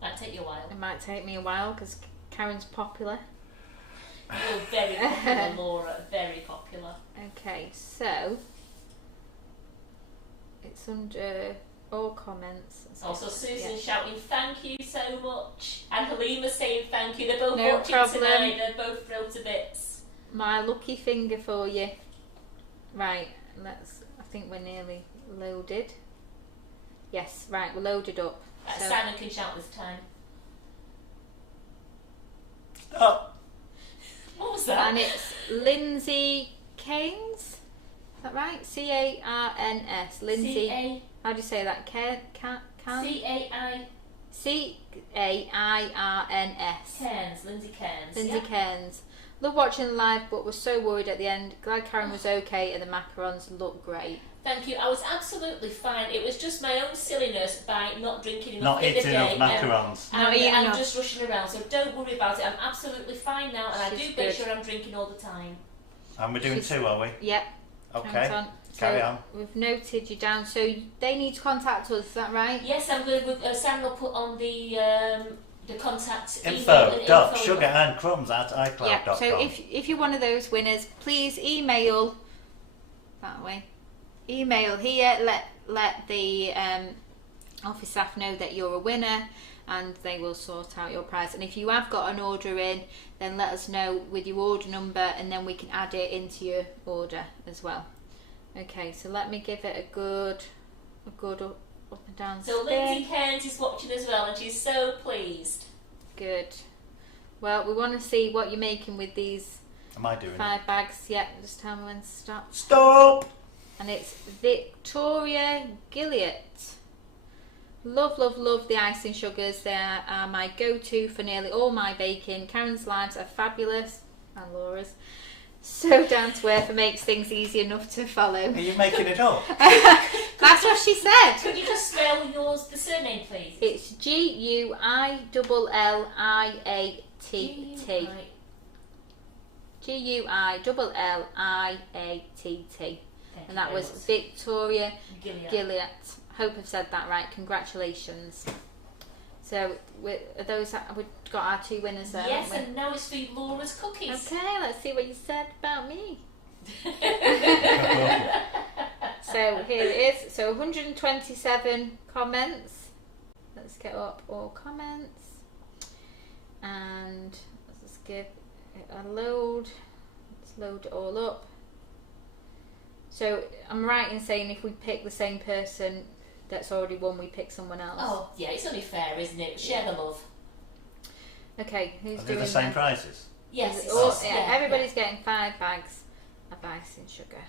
Might take you a while. It might take me a while because Karen's popular. You're very popular, Laura. Very popular. Okay, so it's under all comments. Also, Susan Yeah. shouting thank you so much, and Halima saying thank you. They're both No watching problem. tonight. They're both thrilled to bits. My lucky finger for you. Right, I think we're nearly loaded. Yes, right, we're loaded up. So- Simon can shout this time. Oh, What was that? And it's Lindsay Cairns. Is that right? Carns. Lindsay. C-A. How do you say that? C-A-I-R-N-S. Cairns, Lindsay Cairns. Lindsay Cairns. Love watching the live, but was so worried at the end. Glad Karen was okay and the macarons look great. Thank you. I was absolutely fine. It was just my own silliness by not drinking enough Not in the eating day. enough macarons. And just rushing around. So don't worry about it. I'm absolutely fine now, and She's I do good. make sure I'm drinking all the time. And we're doing 2, are we? Yep. Okay. On. Carry on. We've noted you down. So they need to contact us. Is that right? Yes, I'm going to. Sam will put on the contact info.sugarandcrumbs@icloud.com. Yeah. So if you're one of those winners, please email that way. Email here. Let the office staff know that you're a winner, and they will sort out your prize. And if you have got an order in, then let us know with your order number, and then we can add it into your order as well. Okay, so let me give it a good up and down So spin. Lindsay Cairns is watching as well, and she's so pleased. Good. Well, we want to see what you're making with these Am I doing 5 bags. Yeah, just tell me when to stop. Stop! And it's Victoria Gilliat. Love, love, love the icing sugars. They are my go-to for nearly all my baking. Karen's lives are fabulous, and Laura's. So down to earth and makes things easy enough to follow. Are you making it up? That's what she said. Could you just spell the surname, please? It's Guilliat. Guilliat. And that was Victoria Gilliat. Hope I've said that right. Congratulations. So we've got our 2 winners there. Yes, and now it's for Laura's cookies. Okay, let's see what you said about me. So here it is. So 127 comments. Let's get up all comments. And let's just give it a load. Let's load it all up. So I'm right in saying if we pick the same person that's already won, we pick someone else. Oh, yeah, it's only fair, isn't it? Share the love. Okay, who's Are they doing the same that? prizes? Yes, it's All, just, everybody's getting 5 bags of icing sugar.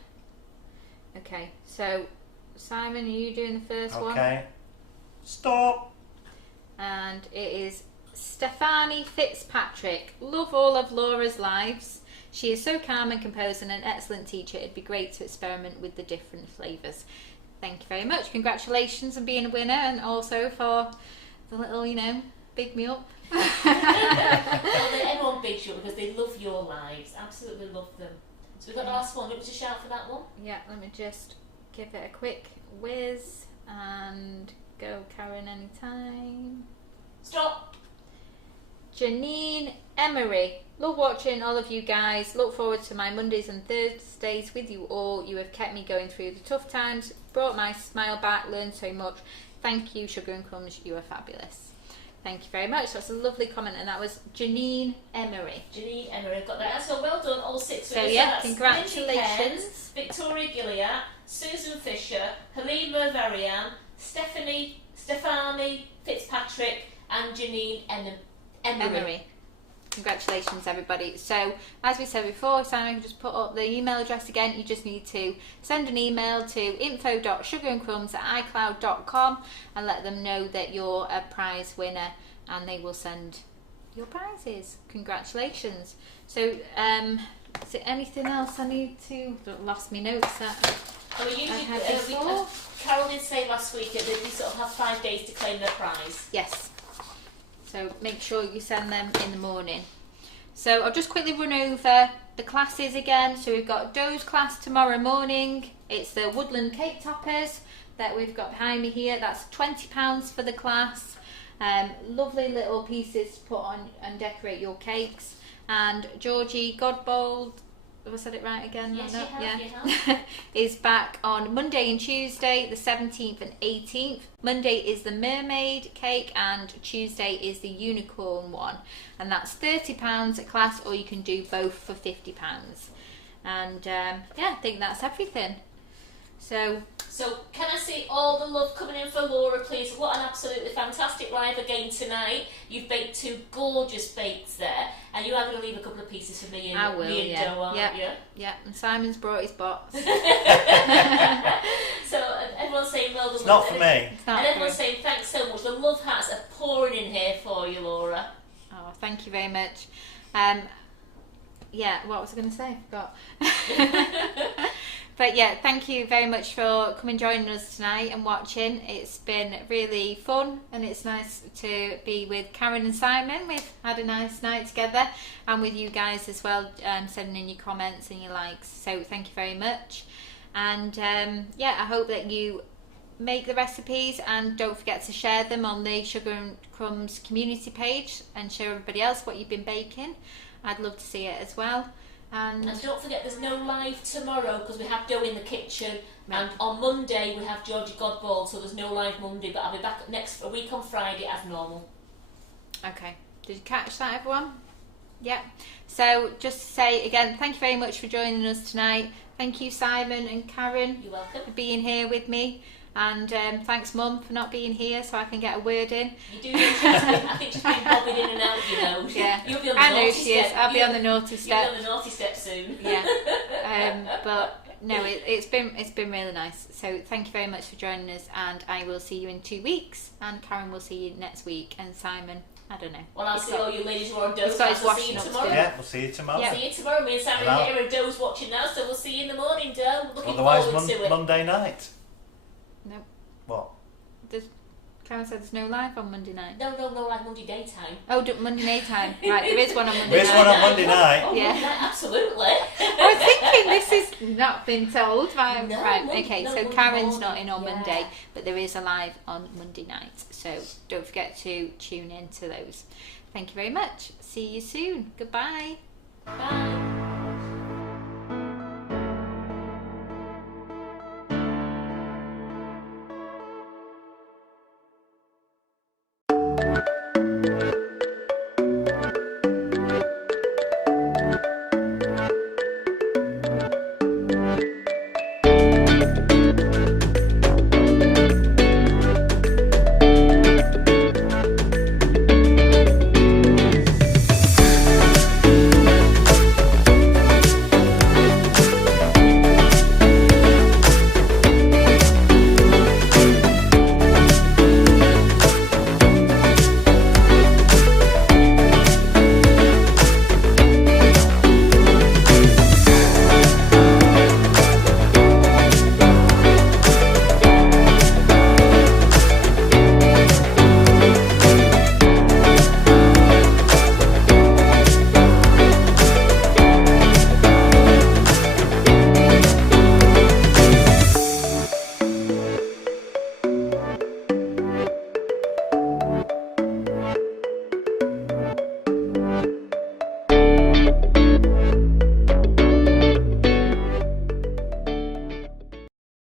Okay, so Simon, are you doing the first one? Okay. Stop! And it is Stefani Fitzpatrick. Love all of Laura's lives. She is so calm and composed and an excellent teacher. It'd be great to experiment with the different flavours. Thank you very much. Congratulations on being a winner, and also for the little, big me up. Well, everyone bigs you up because they love your lives. Absolutely love them. So we've got the last one. Do you want me to shout for that one? Yeah, let me just give it a quick whiz and go, Karen, anytime. Stop! Janine Emery. Love watching all of you guys. Look forward to my Mondays and Thursdays with you all. You have kept me going through the tough times, brought my smile back, learned so much. Thank you, Sugar and Crumbs. You are fabulous. Thank you very much. That's a lovely comment, and that was Janine Emery. Janine Emery, I've got that. So well done, all 6 So winners. yeah, that's congratulations. Lindsay Cairns, Victoria Gilliat, Susan Fisher, Halima Varian, Stefani Fitzpatrick, and Janine Emery. Congratulations, everybody. So, as we said before, Simon can just put up the email address again. You just need to send an email to info.sugarandcrumbs@icloud.com and let them know that you're a prize winner, and they will send your prizes. Congratulations. So, is there anything else I need to... Lost my notes that And we usually, had before. Carol did say last week that we sort of have 5 days to claim their prize. Yes. So make sure you send them in the morning. So I'll just quickly run over the classes again. So we've got Doe's class tomorrow morning. It's the woodland cake toppers that we've got behind me here. That's £20 for the class. Lovely little pieces to put on and decorate your cakes. And Georgie Godbold, have I said it right again? Yes, No? you have. is back on Monday and Tuesday, the 17th and 18th. Monday is the mermaid cake and Tuesday is the unicorn one. And that's £30 a class, or you can do both for £50. And yeah, I think that's everything. So can I see all the love coming in for Laura, please? What an absolutely fantastic live again tonight. You've baked 2 gorgeous bakes there, and you are going to leave a couple of pieces for me and I will, me and yeah. Joe, aren't you? Yeah, and Simon's brought his box. So everyone's saying saying well done. It's not for me. It's not And everyone's true. saying thanks so much. The love hearts are pouring in here for you, Laura. Oh, thank you very much. Yeah, what was I going to say? I forgot. But yeah, thank you very much for coming joining us tonight and watching. It's been really fun and it's nice to be with Karen and Simon. We've had a nice night together and with you guys as well, sending in your comments and your likes. So thank you very much. And yeah, I hope that you make the recipes and don't forget to share them on the Sugar and Crumbs community page and show everybody else what you've been baking. I'd love to see it as well. And don't forget, there's no live tomorrow because we have dough in the kitchen. No. And on Monday we have Georgie Godball, so there's no live Monday. But I'll be back a week on Friday as normal. okay, did you catch that, everyone? Yeah. So just to say again, thank you very much for joining us tonight. Thank you, Simon and Karen, You're welcome. for being here with me. And thanks, Mum, for not being here so I can get a word in. You do know I think she's been bobbing in and out, you know. Yeah, You'll be on the I know naughty she is. step. I'll be on the naughty step. You'll be on the naughty step soon. Yeah. But no, it's been really nice. So thank you very much for joining us, and I will see you in 2 weeks. And Karen will see you next week, and Simon, I don't know. Well, I'll He's see got- all you ladies who are on Doze. he's got his I'll see you washing up to tomorrow. do. Yeah, we'll see you tomorrow. Yeah. See you tomorrow. Me and Simon Hello. here are Doze watching now, so we'll see you in the morning, Doe. Looking Otherwise, forward to it. Monday night. No. What? Karen said there's no live on Monday night. No, like Monday daytime. Oh, Monday night time. Right, there is one on Monday There is night. one on Monday night. Oh, Yeah. Monday night, absolutely. I was thinking this has not been told. Right, No, right. Monday- Okay, no, so Monday Karen's morning, not in on yeah. Monday, but there is a live on Monday night. So don't forget to tune in to those. Thank you very much. See you soon. Goodbye. Bye.